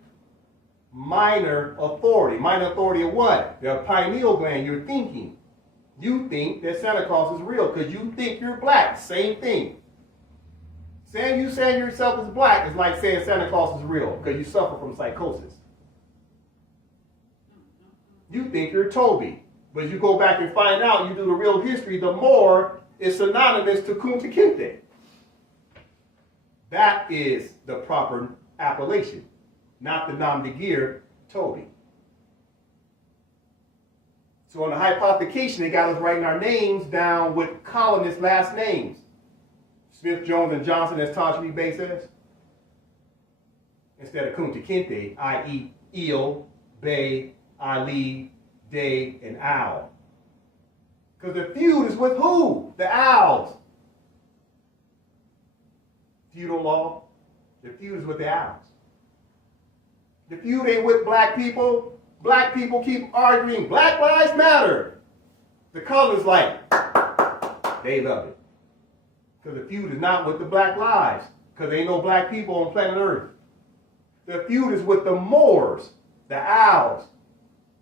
Minor authority. Minor authority of what? The pineal gland, you're thinking. You think that Santa Claus is real because you think you're black. Same thing. Saying yourself is black is like saying Santa Claus is real because you suffer from psychosis. You think you're Toby. But you go back and find out, you do the real history, the more is synonymous to Kunta Kinte. That is the proper appellation, not the nom de guerre, Toby. So on the hypothecation, they got us writing our names down with colonist last names. Smith, Jones, and Johnson, as Tajri Bey says. Instead of Kunta Kinte, i.e. Eel, Bey, Ali, Day, and Owl. Because the feud is with who? The Owls. Feudal law, the feud is with the Owls. The feud ain't with black people. Black people keep arguing, Black Lives Matter. The colors like, they love it. Because the feud is not with the black lives. Because there ain't no black people on planet Earth. The feud is with the Moors, the Owls,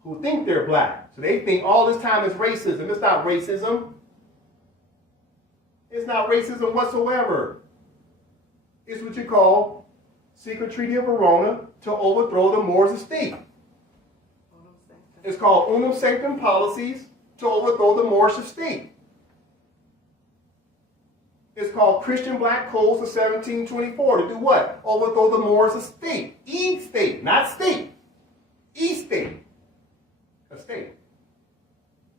who think they're black. So they think all this time is racism. It's not racism. It's not racism whatsoever. It's what you call secret treaty of Verona to overthrow the Moors' estate. It's called unum sanctum policies to overthrow the Moorish estate. It's called Christian Black Codes of 1724 to do what? Overthrow the Moors' estate. E-state, not state. E-state. A state.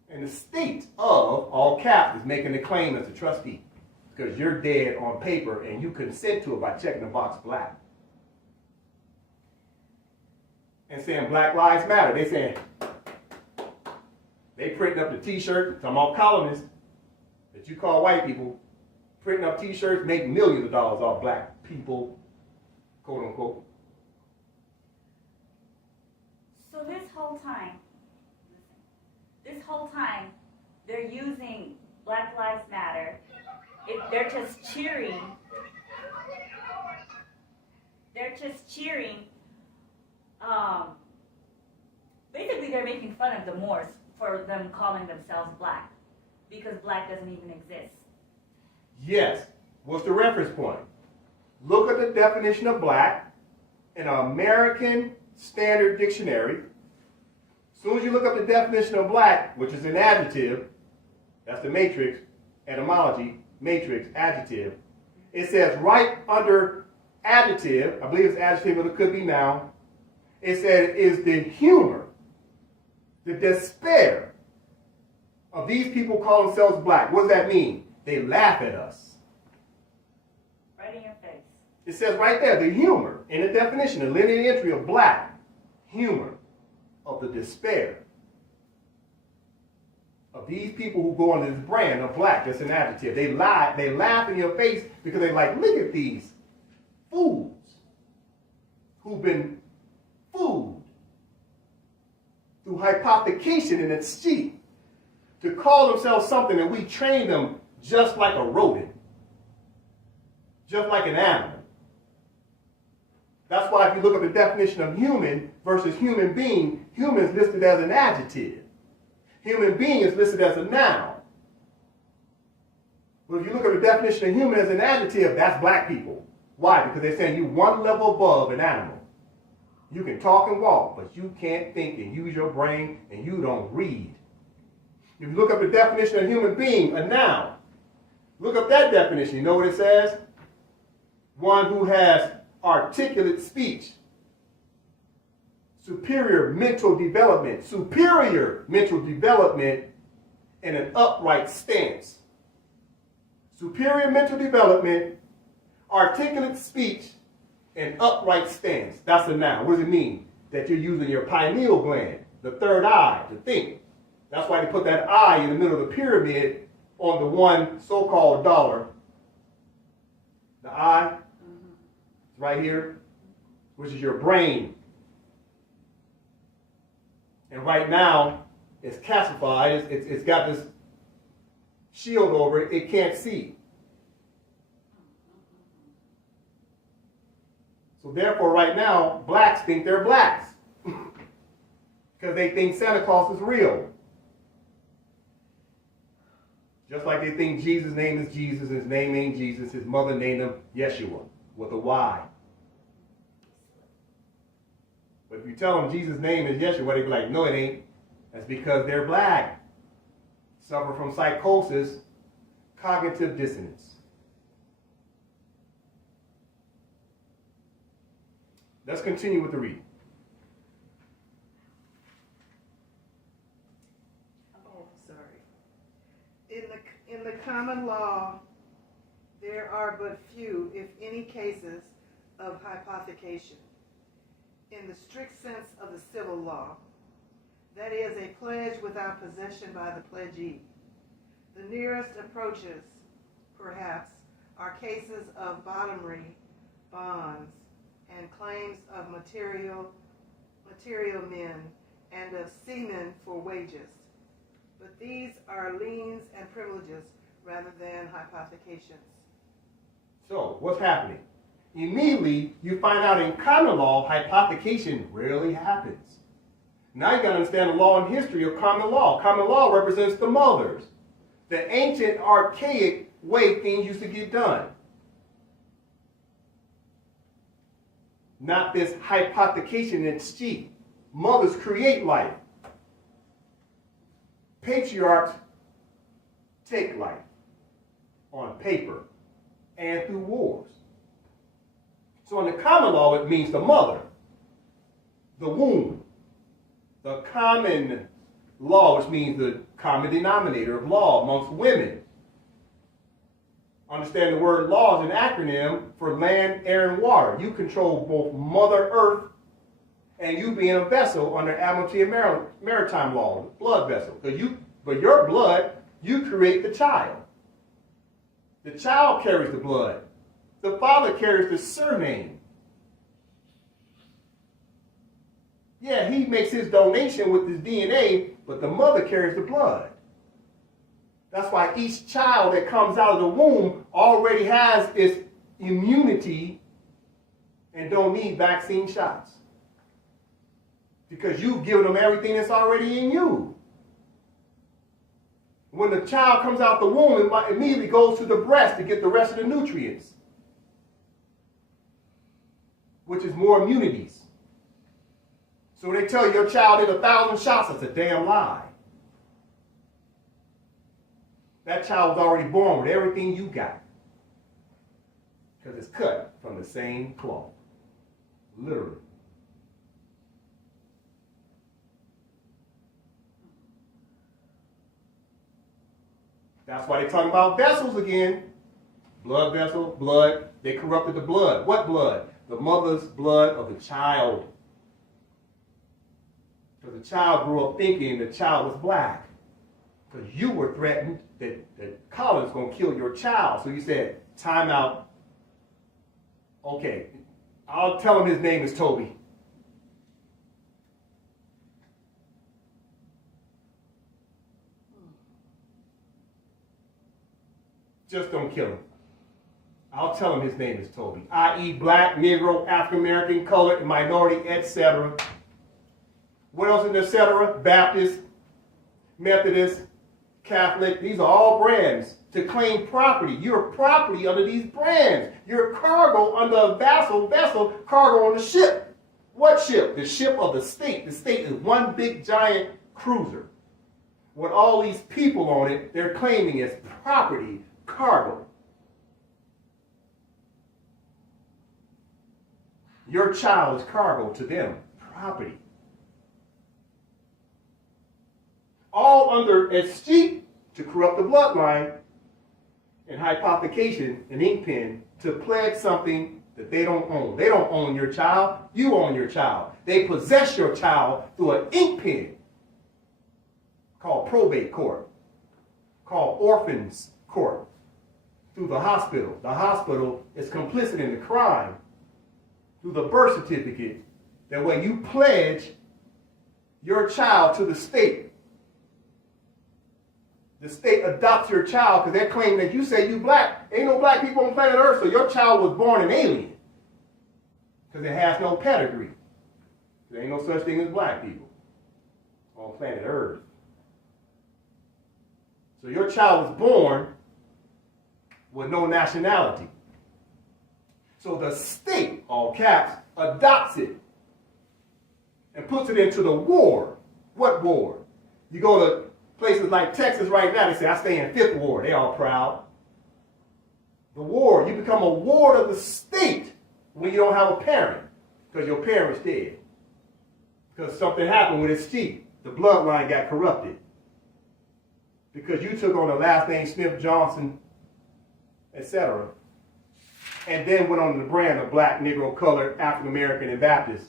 And the state of, all caps, is making a claim as a trustee. Because you're dead on paper and you consent to it by checking the box black. And saying Black Lives Matter. They saying, they printing up the t-shirt, talking about colonists that you call white people, printing up t-shirts, making millions of dollars off black people, quote unquote. So this whole time, they're using Black Lives Matter. They're just cheering. Basically, they're making fun of the Moors for them calling themselves black because black doesn't even exist. Yes. What's the reference point? Look at the definition of black in an American Standard Dictionary. As soon as you look up the definition of black, which is an adjective, that's the matrix, etymology, matrix, adjective, it says right under adjective, I believe it's adjective, but it could be noun, it says is the humor, the despair of these people call themselves black. What does that mean? They laugh at us. Right in your face. It says right there, the humor, in the definition, the linear entry of black, humor of the despair of these people who go under this brand of black. That's an adjective. They lie, they laugh in your face because they're like, look at these fools who've been fooled through hypothecation and it's cheap to call themselves something that we train them just like a rodent, just like an animal. That's why if you look at the definition of human versus human being, human is listed as an adjective. Human being is listed as a noun. But if you look at the definition of human as an adjective, that's black people. Why? Because they're saying you one level above an animal. You can talk and walk, but you can't think and use your brain, and you don't read. If you look up the definition of human being, a noun, look up that definition. You know what it says? One who has articulate speech, superior mental development, and an upright stance. Superior mental development, articulate speech, and upright stance. That's a noun. What does it mean? That you're using your pineal gland, the third eye, to think. That's why they put that eye in the middle of the pyramid on the one so-called dollar. The eye, right here, which is your brain. And right now, it's calcified. It's got this shield over it. It can't see. So therefore, right now, blacks think they're blacks. Because they think Santa Claus is real. Just like they think Jesus' name is Jesus, his name ain't Jesus, his mother named him Yeshua, with a Y. But if you tell them Jesus' name is Yeshua, they be like, no, it ain't. That's because they're black. Suffer from psychosis, cognitive dissonance. Let's continue with the reading. Oh, sorry. In the common law, there are but few, if any, cases of hypothecation. In the strict sense of the civil law, that is, a pledge without possession by the pledgee. The nearest approaches, perhaps, are cases of bottomry, bonds, and claims of material men and of seamen for wages. But these are liens and privileges rather than hypothecations. So, what's happening? Immediately, you find out in common law, hypothecation rarely happens. Now you got to understand the law and history of common law. Common law represents the mothers, the ancient, archaic way things used to get done. Not this hypothecation that's cheap. Mothers create life. Patriarchs take life on paper and through wars. So in the common law, it means the mother, the womb, the common law, which means the common denominator of law amongst women. Understand the word law is an acronym for land, air, and water. You control both Mother Earth and you being a vessel under Admiralty and Maritime law, blood vessel. But your blood, you create the child. The child carries the blood. The father carries the surname. Yeah, he makes his donation with his DNA, but the mother carries the blood. That's why each child that comes out of the womb already has its immunity and don't need vaccine shots. Because you've given them everything that's already in you. When the child comes out the womb, it immediately goes to the breast to get the rest of the nutrients, which is more immunities. So when they tell you your child did 1,000 shots, that's a damn lie. That child was already born with everything you got. Because it's cut from the same cloth. Literally. That's why they talk about vessels again. Blood vessel, blood. They corrupted the blood. What blood? The mother's blood of the child. Because the child grew up thinking the child was black. Because you were threatened that Colin's going to kill your child. So you said, time out. Okay, I'll tell him his name is Toby. Just don't kill him. I'll tell him his name is Toby. I.e. black, Negro, African American, colored, minority, etc. What else is etc.? Baptist, Methodist, Catholic. These are all brands to claim property. You're property under these brands. You're cargo under a vessel, cargo on the ship. What ship? The ship of the state. The state is one big giant cruiser. With all these people on it, they're claiming as property, cargo. Your child is cargo to them, property. All under as cheap to corrupt the bloodline and hypothecation, an ink pen, to pledge something that they don't own. They don't own your child. You own your child. They possess your child through an ink pen called probate court, called orphans court, through the hospital. The hospital is complicit in the crime through the birth certificate. That way you pledge your child to the state. The state adopts your child because they're claiming that you say you black. Ain't no black people on planet Earth, so your child was born an alien. Because it has no pedigree. There ain't no such thing as black people on planet Earth. So your child was born with no nationality. So the state, all caps, adopts it and puts it into the ward. What ward? You go to places like Texas right now, they say, I stay in 5th Ward. They all proud. The ward, you become a ward of the state when you don't have a parent because your parent's dead. Because something happened with his sheep. The bloodline got corrupted. Because you took on the last name Smith, Johnson, etc. And then went on the brand of black, Negro, colored, African American, and Baptist.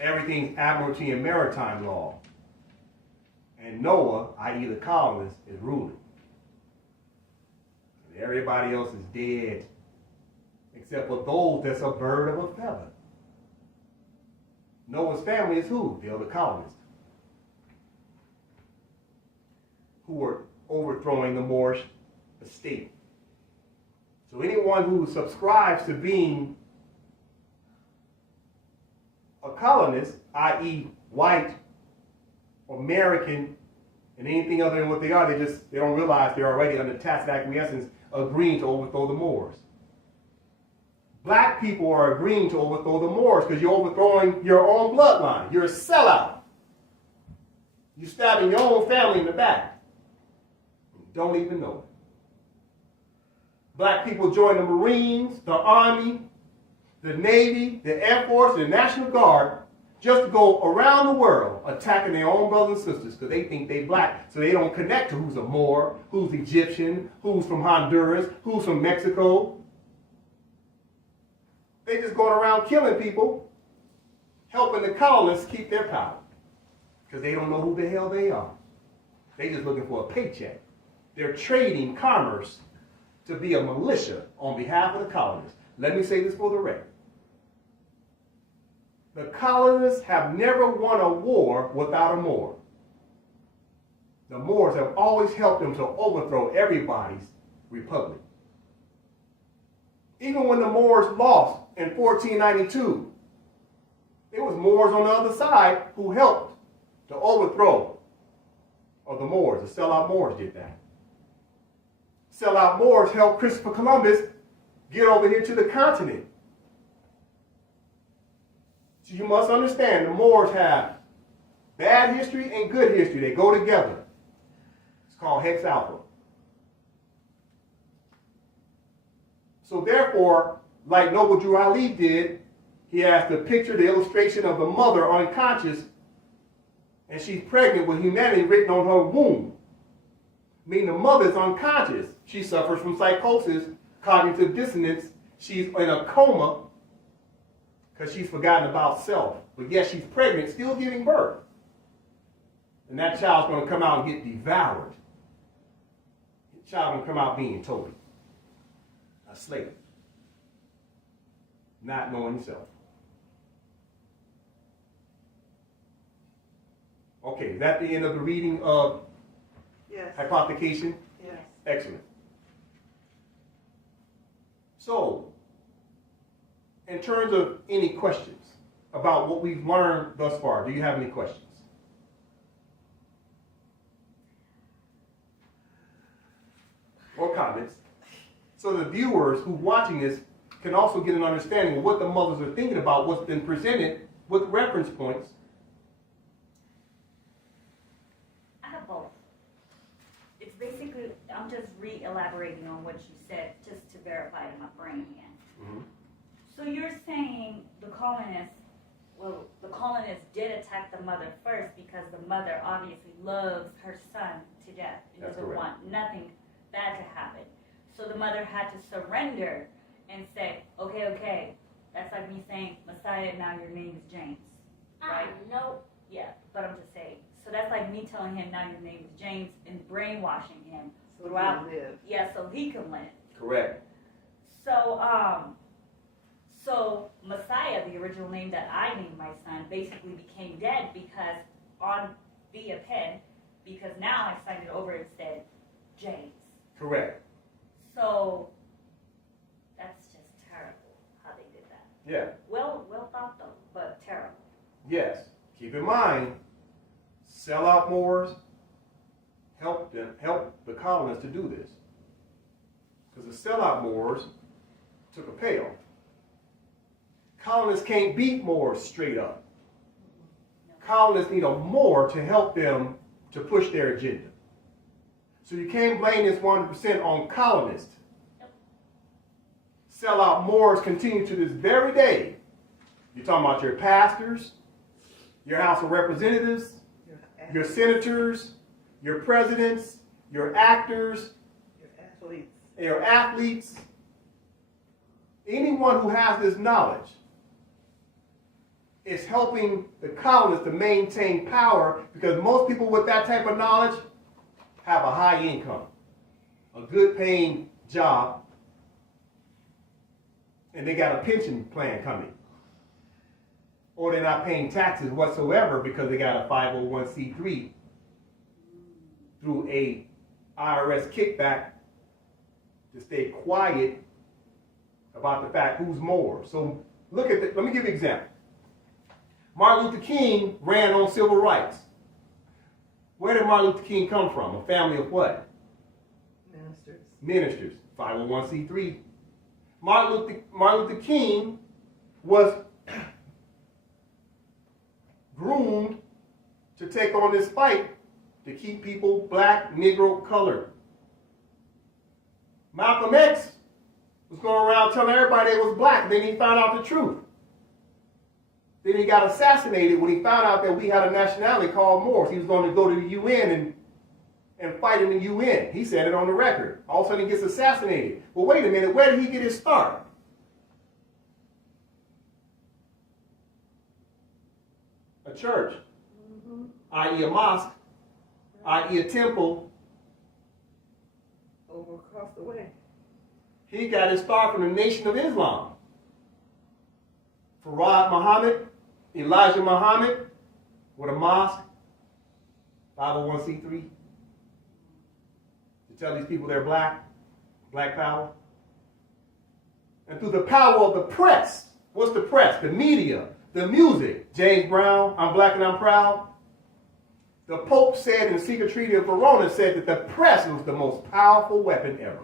Everything's admiralty and maritime law. And Noah, i.e. the colonist, is ruling. And everybody else is dead, except for those that's a bird of a feather. Noah's family is who? They're the colonists, who were overthrowing the Moorish estate. So anyone who subscribes to being a colonist, i.e. white, American, and anything other than what they are, they don't realize they're already under tacit acquiescence agreeing to overthrow the Moors. Black people are agreeing to overthrow the Moors because you're overthrowing your own bloodline. You're a sellout. You're stabbing your own family in the back. You don't even know it. Black people join the Marines, the Army, the Navy, the Air Force, the National Guard, just to go around the world attacking their own brothers and sisters because they think they black, so they don't connect to who's a Moor, who's Egyptian, who's from Honduras, who's from Mexico. They just going around killing people, helping the colonists keep their power because they don't know who the hell they are. They just looking for a paycheck. They're trading commerce to be a militia on behalf of the colonists. Let me say this for the record. The colonists have never won a war without a Moor. The Moors have always helped them to overthrow everybody's republic. Even when the Moors lost in 1492, it was Moors on the other side who helped the overthrow of the Moors. The sellout Moors did that. Sellout Moors helped Christopher Columbus get over here to the continent. So you must understand the Moors have bad history and good history. They go together. It's called Hex Alpha. So therefore, like Noble Drew Ali did, he has to picture the illustration of the mother unconscious and she's pregnant with humanity written on her womb. Meaning the mother's unconscious. She suffers from psychosis, cognitive dissonance. She's in a coma because she's forgotten about self. But yet she's pregnant, still giving birth. And that child's going to come out and get devoured. The child going to come out being Toby, a slave, not knowing self. Okay, is that the end of the reading of Yes. hypothecation? Yes. Excellent. So, in terms of any questions about what we've learned thus far, do you have any questions? Or comments? So the viewers who are watching this can also get an understanding of what the mothers are thinking about, what's been presented with reference points. I have both. It's basically, I'm just re-elaborating on what you said, just to verify it in my brain again. Mm-hmm. So you're saying the colonists did attack the mother first because the mother obviously loves her son to death and That's doesn't correct. want nothing bad to happen. So the mother had to surrender and say, okay, that's like me saying, Messiah, now your name is James, right? No. Yeah, but I'm just saying. So that's like me telling him, now your name is James, and brainwashing him So throughout. we live. Yeah, so he can live. Correct. So Messiah, the original name that I named my son, basically became dead because via pen, because now I signed it over and said James. Correct. So that's just terrible how they did that. Yeah. Well thought though, but terrible. Yes. Keep in mind, sellout Moors help the colonists to do this. Because the sellout Moors took a payoff. Colonists can't beat Moors straight up. Colonists need a Moor to help them to push their agenda. So you can't blame this 100% on colonists. Sellout Moors continue to this very day. You're talking about your pastors, your House of Representatives, your senators, your presidents, your actors, your athletes, anyone who has this knowledge is helping the colonists to maintain power, because most people with that type of knowledge have a high income, a good paying job, and they got a pension plan coming. Or they're not paying taxes whatsoever because they got a 501c3 through a IRS kickback to stay quiet about the fact who's more. So look at let me give you an example. Martin Luther King ran on civil rights. Where did Martin Luther King come from? A family of what? Ministers. 501c3. Martin Luther King was groomed to take on this fight to keep people black, Negro, colored. Malcolm X was going around telling everybody they was black, then he found out the truth. Then he got assassinated when he found out that we had a nationality called Moors. He was going to go to the UN and fight in the UN. He said it on the record. All of a sudden he gets assassinated. Well, wait a minute, where did he get his start? A church, i.e. a mosque, i.e. a temple. Over across the way. He got his start from the Nation of Islam. Farad Muhammad, Elijah Muhammad, with a mosque, 501c3, to tell these people they're black power. And through the power of the press, what's the press? The media, the music. James Brown, I'm Black and I'm Proud. The Pope said in the Secret Treaty of Verona, said that the press was the most powerful weapon ever.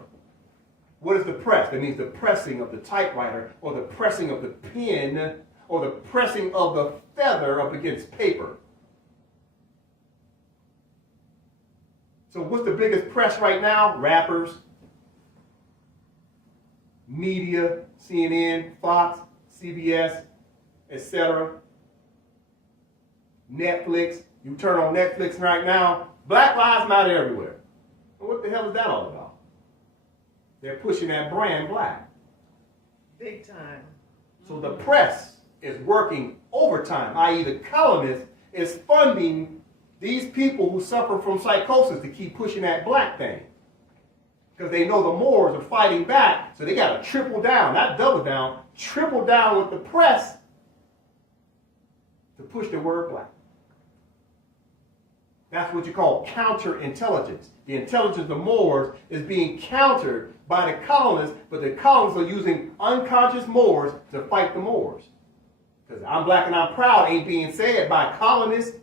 What is the press? That means the pressing of the typewriter, or the pressing of the pen, or the pressing of the feather up against paper. So what's the biggest press right now? Rappers, media, CNN, Fox, CBS, etc. Netflix. You turn on Netflix right now, Black Lives Matter everywhere. And what the hell is that all about? They're pushing that brand black. Big time. So the press is working overtime, i.e. the colonist is funding these people who suffer from psychosis to keep pushing that black thing. Because they know the Moors are fighting back, so they got to triple down, not double down, triple down with the press to push the word black. That's what you call counterintelligence. The intelligence of the Moors is being countered by the colonists, but the colonists are using unconscious Moors to fight the Moors. Because I'm Black and I'm Proud ain't being said by colonists.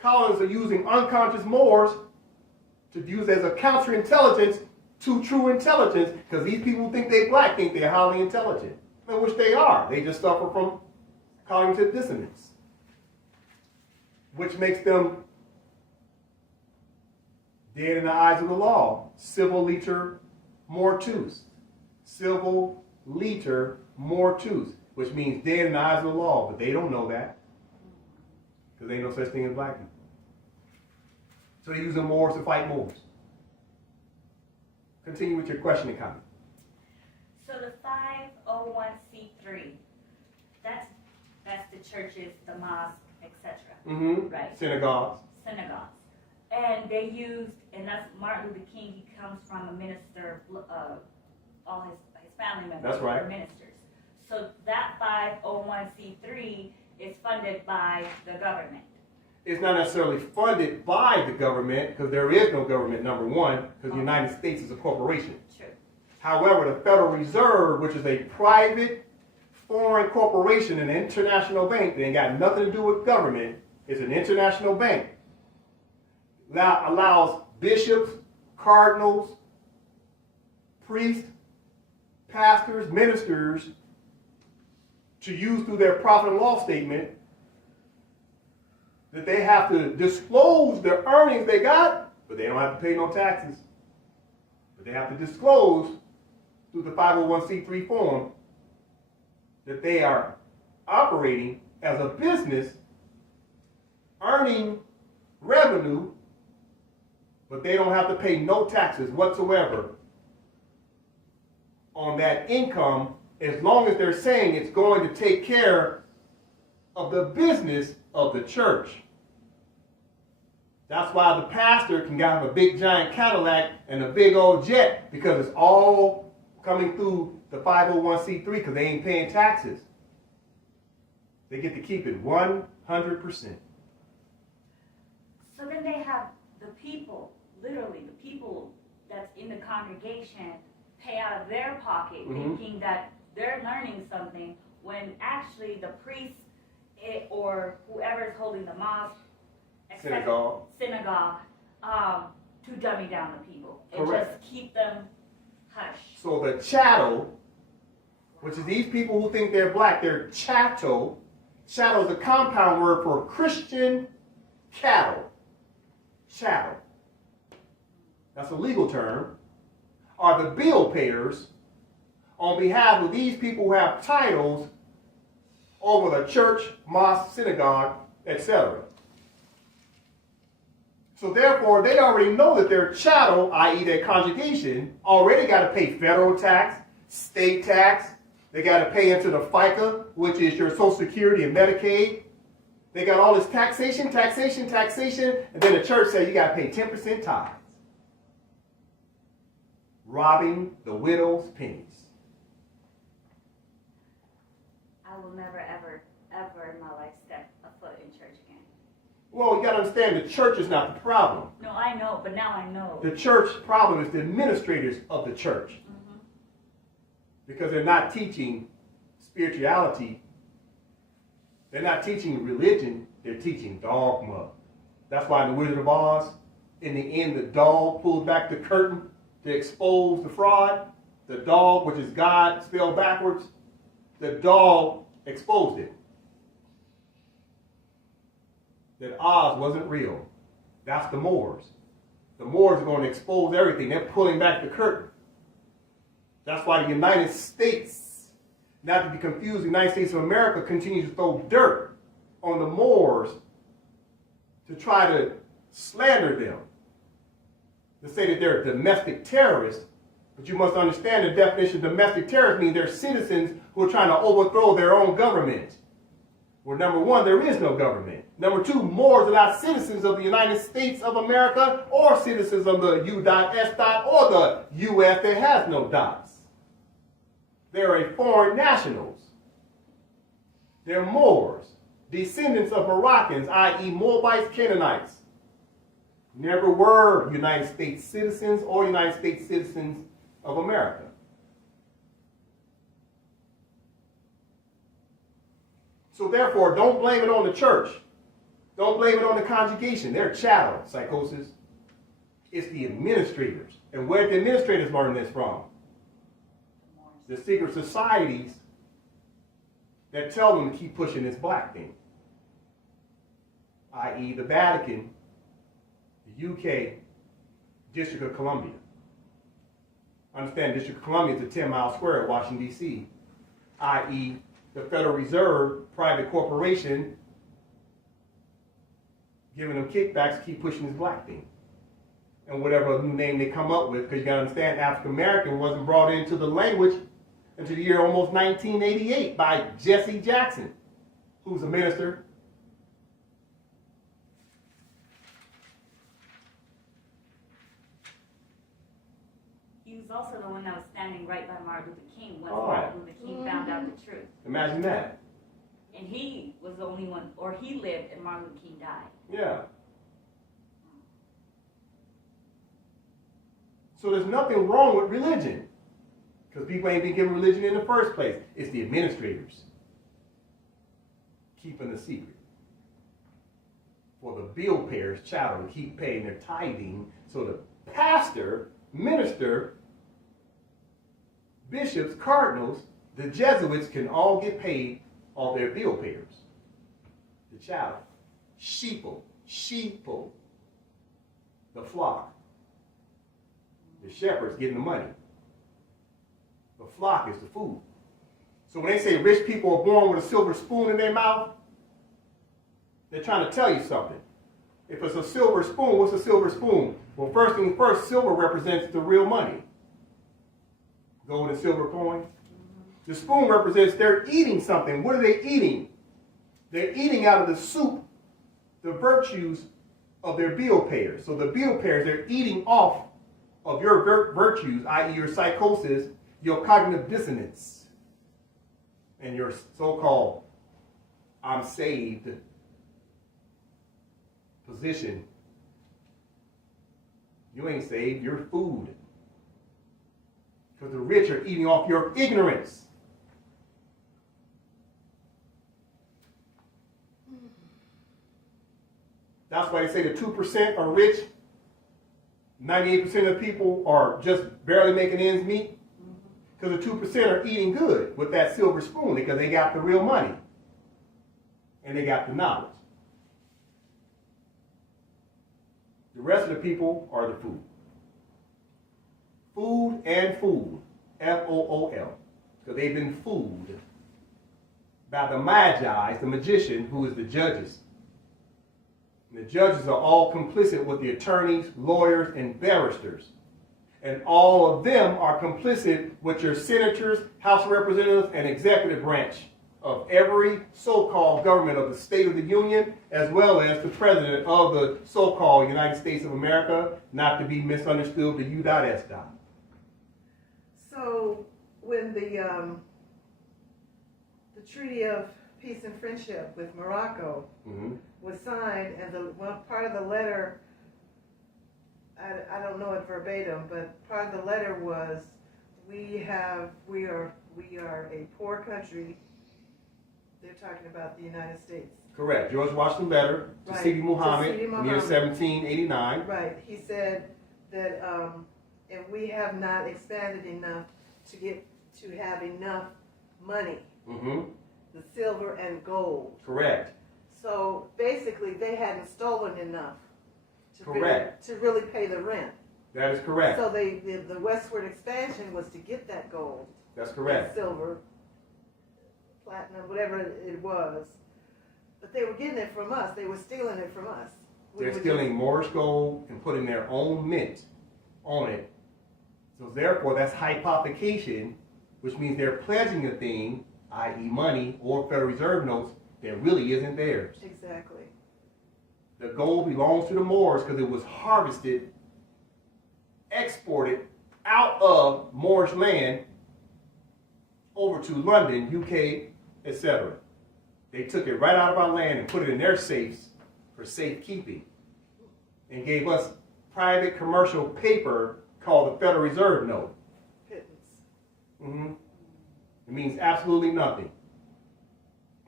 Colonists are using unconscious Moors to use as a counterintelligence to true intelligence, because these people who think they're black think they're highly intelligent, in which they are. They just suffer from cognitive dissonance, which makes them dead in the eyes of the law. Civil liter mortuus. Civil liter mortuus, which means dead in the eyes of the law, but they don't know that, because there ain't no such thing as black people. So they're using Moors to fight Moors. Continue with your question and comment. So the 501c3, that's the churches, the mosque, etc. Mm-hmm. Right? Synagogues. And they used, and that's Martin Luther King, he comes from a minister, all his family members That's right. were ministers. So that 501c3 is funded by the government. It's not necessarily funded by the government, because there is no government, number one, because the United States is a corporation. True. However, the Federal Reserve, which is a private foreign corporation, an international bank that ain't got nothing to do with government, is an international bank, allows bishops, cardinals, priests, pastors, ministers to use through their profit and loss statement that they have to disclose the earnings they got, but they don't have to pay no taxes. But they have to disclose through the 501c3 form that they are operating as a business, earning revenue, but they don't have to pay no taxes whatsoever on that income, as long as they're saying it's going to take care of the business of the church. That's why the pastor can have a big giant Cadillac and a big old jet, because it's all coming through the 501c3 because they ain't paying taxes. They get to keep it 100%. So then they have the people, literally the people that's in the congregation, pay out of their pocket, thinking that they're learning something, when actually the priest or whoever is holding the mosque, synagogue, to dummy down the people and Correct. just keep them hushed. So the chattel, which is these people who think they're black, they're chattel. Chattel is a compound word for Christian cattle. Chattel. That's a legal term. Are the bill payers on behalf of these people who have titles over the church, mosque, synagogue, etc. So therefore, they already know that their chattel, i.e. their congregation, already got to pay federal tax, state tax. They got to pay into the FICA, which is your Social Security and Medicaid. They got all this taxation, and then the church said you got to pay 10% tithes. Robbing the widow's pennies. I will never, ever, ever in my life step a foot in church again. Well, you got to understand the church is not the problem. No, I know, but now I know. The church problem is the administrators of the church. Because they're not teaching spirituality. They're not teaching religion. They're teaching dogma. That's why in The Wizard of Oz, in the end, the dog pulled back the curtain to expose the fraud. The dog, which is God spelled backwards, the dog exposed it. That Oz wasn't real. That's the Moors. The Moors are going to expose everything. They're pulling back the curtain. That's why the United States, not to be confused, the United States of America continues to throw dirt on the Moors to try to slander them, to say that they're domestic terrorists. But you must understand the definition of domestic terrorists means they're citizens who are trying to overthrow their own government. Well, number one, there is no government. Number two, Moors are not citizens of the United States of America or citizens of the U.S. or the U.S. that has no dots. They're a foreign nationals. They're Moors, descendants of Moroccans, i.e. Moabites, Canaanites. Never were United States citizens or United States citizens of America. So therefore, don't blame it on the church. Don't blame it on the congregation. They're chattel, psychosis. It's the administrators. And where did the administrators learn this from? The secret societies that tell them to keep pushing this black thing. I.e. the Vatican, the UK, District of Columbia. Understand, District of Columbia is a 10-mile square at Washington, D.C., i.e. the Federal Reserve, private corporation, giving them kickbacks to keep pushing this black thing. And whatever new name they come up with, because you got to understand, African American wasn't brought into the language until the year almost 1988 by Jesse Jackson, who's a minister. He was also the one that was standing right by Martin Luther King when Martin Luther King found out the truth. Imagine that. And he was the only only one, or he lived and Martin Luther King died. Yeah. So there's nothing wrong with religion. Because people ain't been given religion in the first place. It's the administrators keeping the secret. For the bill payers' chattel to keep paying their tithing, so the pastor, minister, bishops, cardinals, the Jesuits can all get paid off their bill payers. The chattel, sheeple, the flock. The shepherd's getting the money. The flock is the food. So when they say rich people are born with a silver spoon in their mouth, they're trying to tell you something. If it's a silver spoon, what's a silver spoon? Well, first thing first, silver represents the real money. Gold and silver coins. The spoon represents they're eating something. What are they eating? They're eating out of the soup the virtues of their bill payers. So the bill payers, they're eating off of your virtues, i.e. your psychosis, your cognitive dissonance, and your so-called I'm saved position. You ain't saved, you're food. Because the rich are eating off your ignorance. That's why they say the 2% are rich. 98% of people are just barely making ends meet. Because the 2% are eating good with that silver spoon because they got the real money. And they got the knowledge. The rest of the people are the food. Food and fool. F-O-O-L. Because they've been fooled by the magi, the magician, who is the judges. And the judges are all complicit with the attorneys, lawyers, and barristers. And all of them are complicit with your senators, House of Representatives, and executive branch of every so-called government of the State of the Union, as well as the President of the so-called United States of America, not to be misunderstood, the U.S. So when the Treaty of Peace and Friendship with Morocco was signed, and part of the letter, I don't know it verbatim, but part of the letter was, we are a poor country. They're talking about the United States. Correct. George Washington letter to Sidi Muhammad in the year 1789. Right. He said that, and we have not expanded enough to have enough money, the silver and gold. Correct. So basically, they hadn't stolen enough to really pay the rent. That is correct. So the westward expansion was to get that gold. That's correct. Silver, platinum, whatever it was. But they were getting it from us. They were stealing it from us. They're stealing Moorish gold and putting their own mint on it. So therefore, that's hypothecation, which means they're pledging a thing, i.e. money or Federal Reserve notes, that really isn't theirs. Exactly. The gold belongs to the Moors because it was harvested, exported out of Moorish land over to London, UK, etc. They took it right out of our land and put it in their safes for safekeeping and gave us private commercial paper called the Federal Reserve note. Pittance. It means absolutely nothing.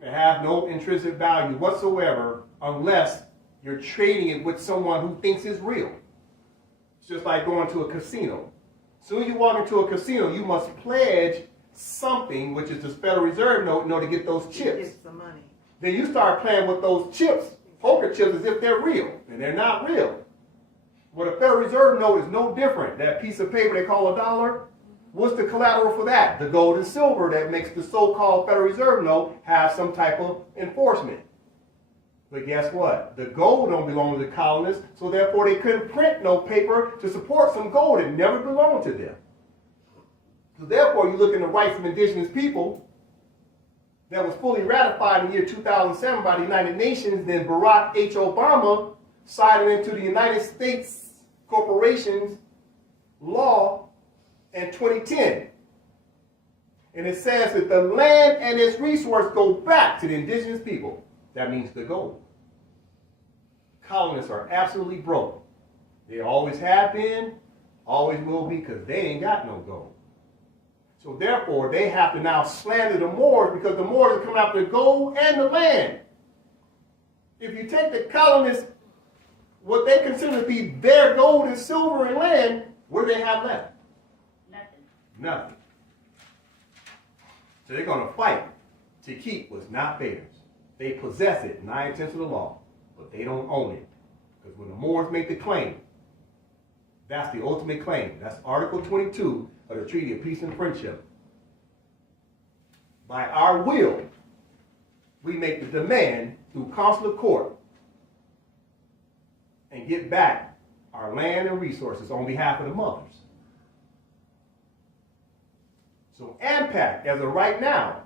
It has no intrinsic value whatsoever unless you're trading it with someone who thinks it's real. It's just like going to a casino. As soon as you walk into a casino, you must pledge something, which is the Federal Reserve note, in order to get those chips. Get the money. Then you start playing with those chips, poker chips, as if they're real, and they're not real. Well, the Federal Reserve note is no different. That piece of paper they call a dollar, what's the collateral for that? The gold and silver that makes the so-called Federal Reserve note have some type of enforcement. But guess what? The gold don't belong to the colonists, so therefore they couldn't print no paper to support some gold. It never belonged to them. So therefore, you look in the rights of indigenous people that was fully ratified in the year 2007 by the United Nations, then Barack H. Obama signed into the United States Corporations Law in 2010. And it says that the land and its resource go back to the indigenous people. That means the gold. Colonists are absolutely broke. They always have been, always will be, because they ain't got no gold. So therefore, they have to now slander the Moors because the Moors are coming after the gold and the land. If you take the colonists, what they consider to be their gold and silver and land, what do they have left? Nothing. Nothing. So they're going to fight to keep what's not theirs. They possess it, 9/10 of the law, but they don't own it. Because when the Moors make the claim, that's the ultimate claim. That's Article 22 of the Treaty of Peace and Friendship. By our will, we make the demand through consular court and get back our land and resources on behalf of the mothers. So ANPAC, as of right now,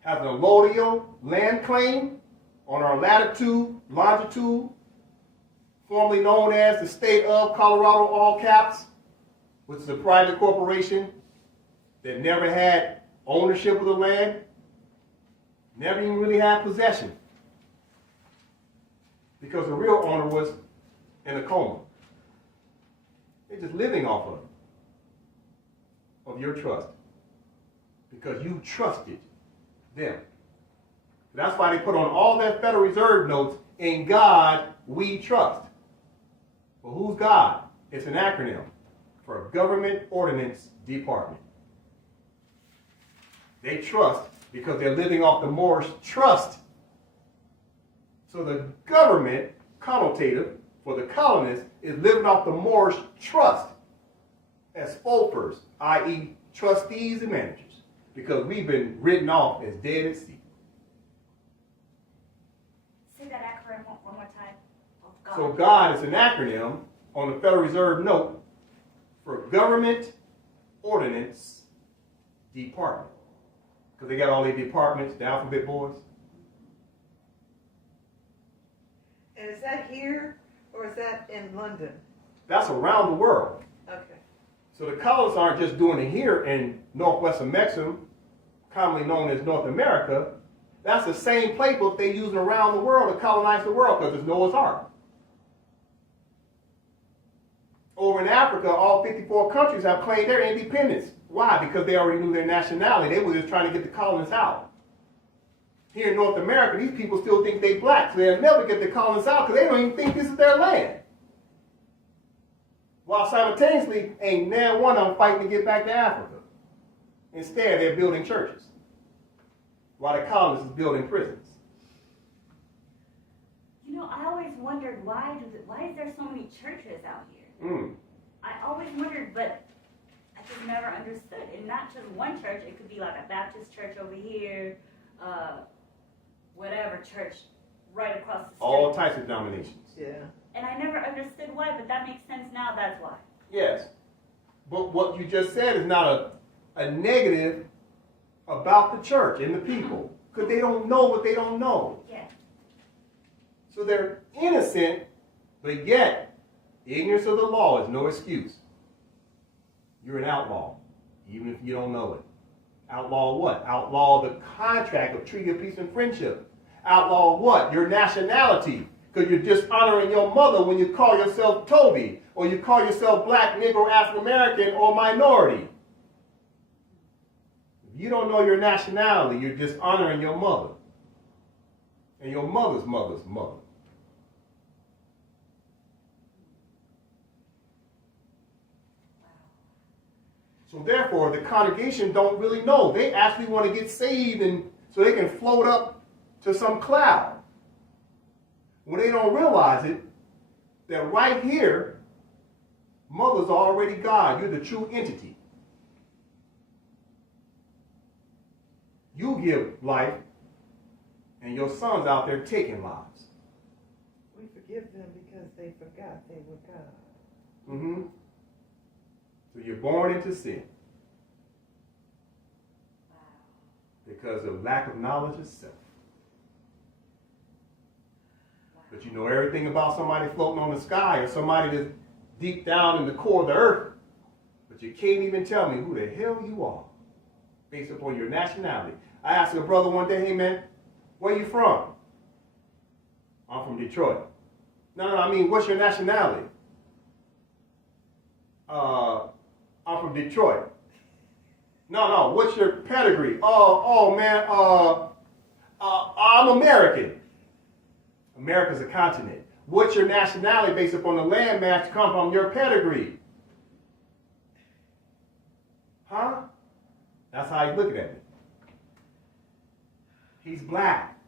has an allodial land claim on our latitude, longitude, formerly known as the State of Colorado, all caps, which is a private corporation that never had ownership of the land, never even really had possession, because the real owner was in a coma. They're just living off of your trust, because you trusted them. That's why they put on all their Federal Reserve notes, "In God we trust." Well, who's God? It's an acronym for Government Ordnance Department. They trust because they're living off the Moorish trust. So the government, connotative for the colonists, is living off the Moorish trust as spolpers, i.e. trustees and managers, because we've been written off as dead at sea. Say that acronym one more time. Oh, God. So God is an acronym on the Federal Reserve note for Government Ordnance Department. Because they got all their departments, the alphabet boys. And is that here or is that in London? That's around the world. Okay. So the colonists aren't just doing it here in northwestern Mexico, commonly known as North America. That's the same playbook they're using around the world to colonize the world, because it's Noah's Ark. Over in Africa, all 54 countries have claimed their independence. Why? Because they already knew their nationality. They were just trying to get the colonists out. Here in North America, these people still think they're black, so they'll never get the colonists out because they don't even think this is their land. While simultaneously, ain't now one of them fighting to get back to Africa. Instead, they're building churches, while the colonists is building prisons. You know, I always wondered why is there so many churches out here? I always wondered, but I just never understood. And not just one church. It could be like a Baptist church over here, whatever church right across the street. All types of denominations. Yeah. And I never understood why, but that makes sense now. That's why. Yes. But what you just said is not a negative about the church and the people, because they don't know what they don't know. Yeah. So they're innocent, but yet ignorance of the law is no excuse. You're an outlaw, even if you don't know it. Outlaw what? Outlaw the contract of Treaty of Peace and Friendship. Outlaw what? Your nationality. Because you're dishonoring your mother when you call yourself Toby, or you call yourself black, Negro, African American, or minority. If you don't know your nationality, you're dishonoring your mother and your mother's mother's mother. So therefore, the congregation don't really know. They actually want to get saved and so they can float up to some cloud. When they don't realize it, that right here, mother's already God. You're the true entity. You give life, and your son's out there taking lives. We forgive them because they forgot they were God. Mm-hmm. So you're born into sin. Wow. Because of lack of knowledge of self. Wow. But you know everything about somebody floating on the sky or somebody that's deep down in the core of the earth. But you can't even tell me who the hell you are based upon your nationality. I asked a brother one day, hey man, where you from? I'm from Detroit. No, I mean, what's your nationality? I'm from Detroit. No, what's your pedigree? Oh man, I'm American. America's a continent. What's your nationality based upon the landmass you come from, your pedigree? Huh? That's how he's looking at me. He's black.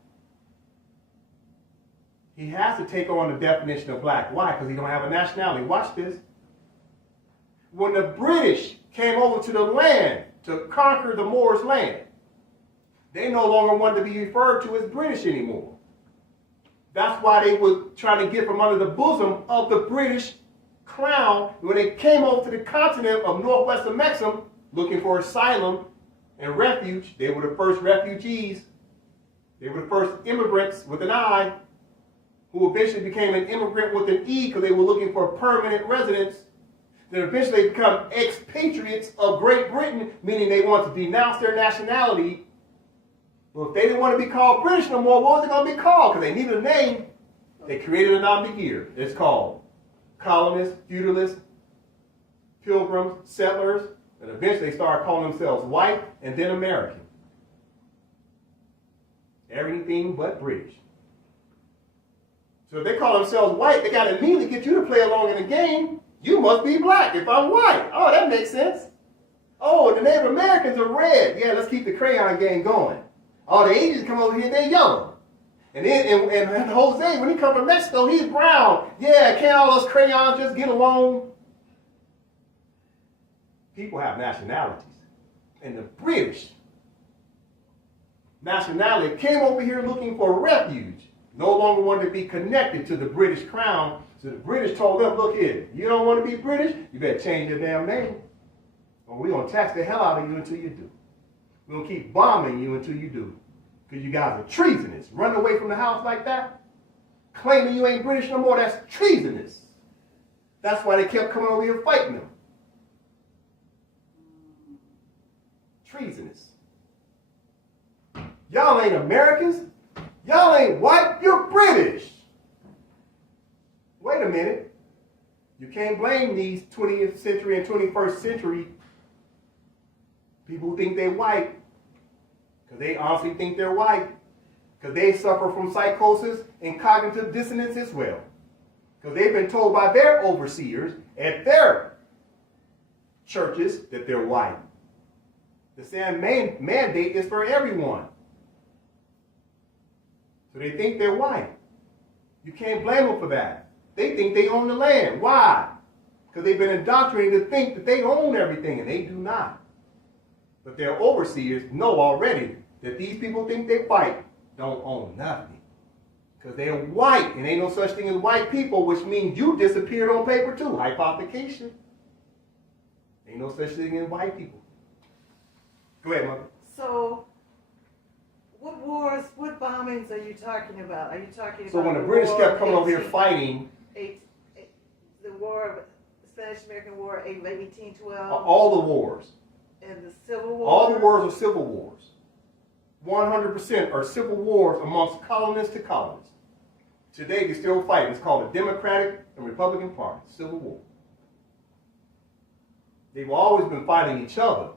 He has to take on the definition of black. Why? Because he don't have a nationality. Watch this. When the British came over to the land to conquer the Moors' land, they no longer wanted to be referred to as British anymore. That's why they were trying to get from under the bosom of the British crown. When they came over to the continent of northwestern Mexico looking for asylum and refuge, they were the first refugees. They were the first immigrants with an I, who eventually became an immigrant with an E because they were looking for permanent residence. Then eventually they become expatriates of Great Britain, meaning they want to denounce their nationality. Well, if they didn't want to be called British no more, what was it going to be called? Because they needed a name. They created an ambiguity. It's called colonists, feudalists, pilgrims, settlers, and eventually they started calling themselves white and then American. Everything but British. So if they call themselves white, they got to immediately get you to play along in the game. You must be black if I'm white. Oh, that makes sense. Oh, the Native Americans are red. Yeah, let's keep the crayon game going. Oh, the Asians come over here, they're yellow. And then and Jose, when he comes from Mexico, he's brown. Yeah, can't all those crayons just get along? People have nationalities. And the British nationality came over here looking for refuge. No longer wanted to be connected to the British crown. So the British told them, look here, you don't want to be British? You better change your damn name. Or we're going to tax the hell out of you until you do. We're going to keep bombing you until you do. Because you guys are treasonous. Running away from the house like that, claiming you ain't British no more, that's treasonous. That's why they kept coming over here fighting them. Treasonous. Y'all ain't Americans. Y'all ain't white. You're British. Wait a minute. You can't blame these 20th century and 21st century people who think they're white, because they honestly think they're white, because they suffer from psychosis and cognitive dissonance as well, because they've been told by their overseers at their churches that they're white. The same mandate is for everyone. So they think they're white. You can't blame them for that. They think they own the land. Why? Because they've been indoctrinated to think that they own everything, and they do not. But their overseers know already that these people think they white don't own nothing. Because they're white, and ain't no such thing as white people, which means you disappeared on paper too. Hypothecation. Ain't no such thing as white people. Go ahead, Mother. So, what wars, what bombings are you talking about? Are you talking about So when the British kept coming over here fighting, the war of Spanish-American War, 1812, all the wars, and the Civil War? all the wars are civil wars. 100% are civil wars amongst colonists to colonists. Today they're still fighting. It's called the Democratic and Republican Party, Civil War. They've always been fighting each other.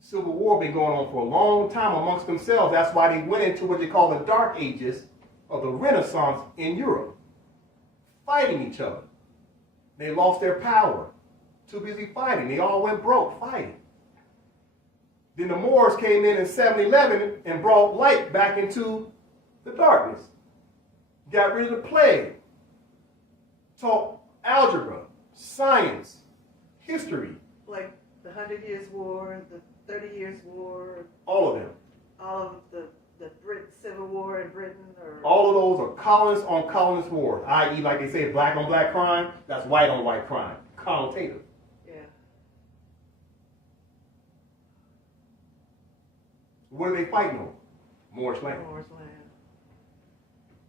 Civil War been going on for a long time amongst themselves. That's why they went into what they call the Dark Ages of the Renaissance in Europe. Fighting each other. They lost their power. Too busy fighting. They all went broke fighting. Then the Moors came in 711 and brought light back into the darkness. Got rid of the plague. Taught algebra, science, history. Like the 100 Years' War, the 30 Years' War. All of them. All of the Civil War in Britain? Or All of those are colonist on colonist wars, i.e., like they say, black on black crime, that's white on white crime. Connotative. Yeah. What are they fighting over? Moorish land. Moors land.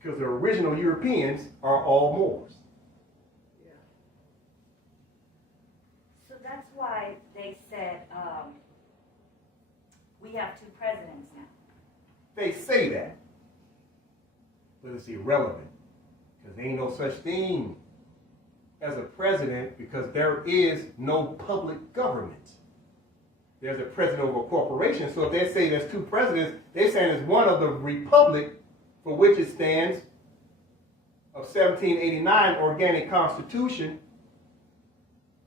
Because the original Europeans are all Moors. Yeah. So that's why they said we have two presidents now. They say that. but it's irrelevant because there ain't no such thing as a president because there is no public government. There's a president of a corporation. So if they say there's two presidents, they're saying it's one of the republic for which it stands of 1789 organic constitution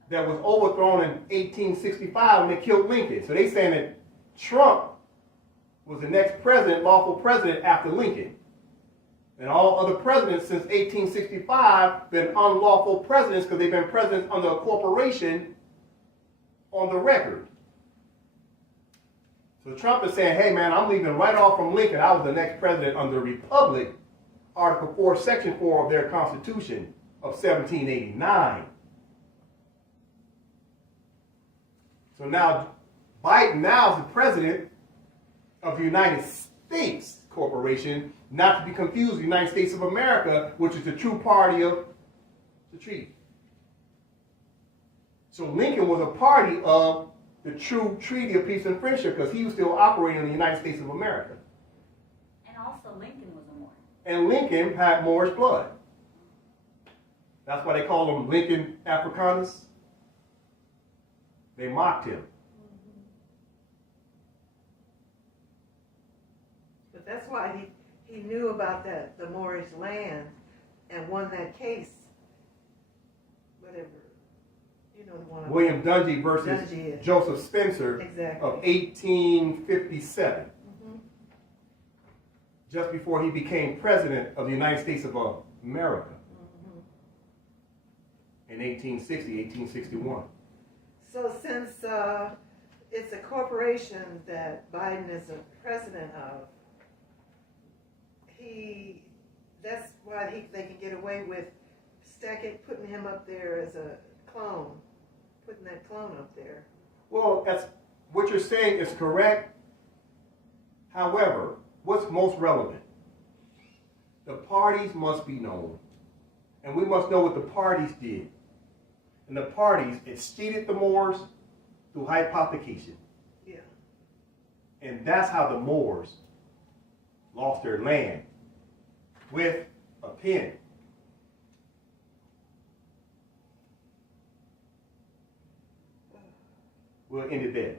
that was overthrown in 1865 when they killed Lincoln. So they saying that Trump was the next president, lawful president after Lincoln. And all other presidents since 1865 been unlawful presidents because they've been presidents under a corporation on the record. So Trump is saying, hey man, I'm leaving right off from Lincoln. I was the next president under Republic, Article 4, Section 4 of their Constitution of 1789. So now Biden now is the president of the United States Corporation, not to be confused with the United States of America, which is the true party of the treaty. So Lincoln was a party of the true Treaty of Peace and Friendship because he was still operating in the United States of America. And also Lincoln was a Moor. And Lincoln had Moorish blood. That's why they call him Lincoln Africanus. They mocked him. But that's why he knew about the Moorish land and won that case. Whatever. You know the one. William Dungy versus Dungy, yeah. Joseph Spencer Exactly. of 1857. Mm-hmm. Just before he became president of the United States of America. Mm-hmm. In 1860, 1861. So since it's a corporation that Biden is a president of, that's why they can get away with putting him up there as a clone, putting that clone up there. Well, that's what you're saying is correct. However, what's most relevant? The parties must be known. And we must know what the parties did. And the parties exceeded the Moors through hypothecation. Yeah. And that's how the Moors lost their land, with a pen. We'll end it there.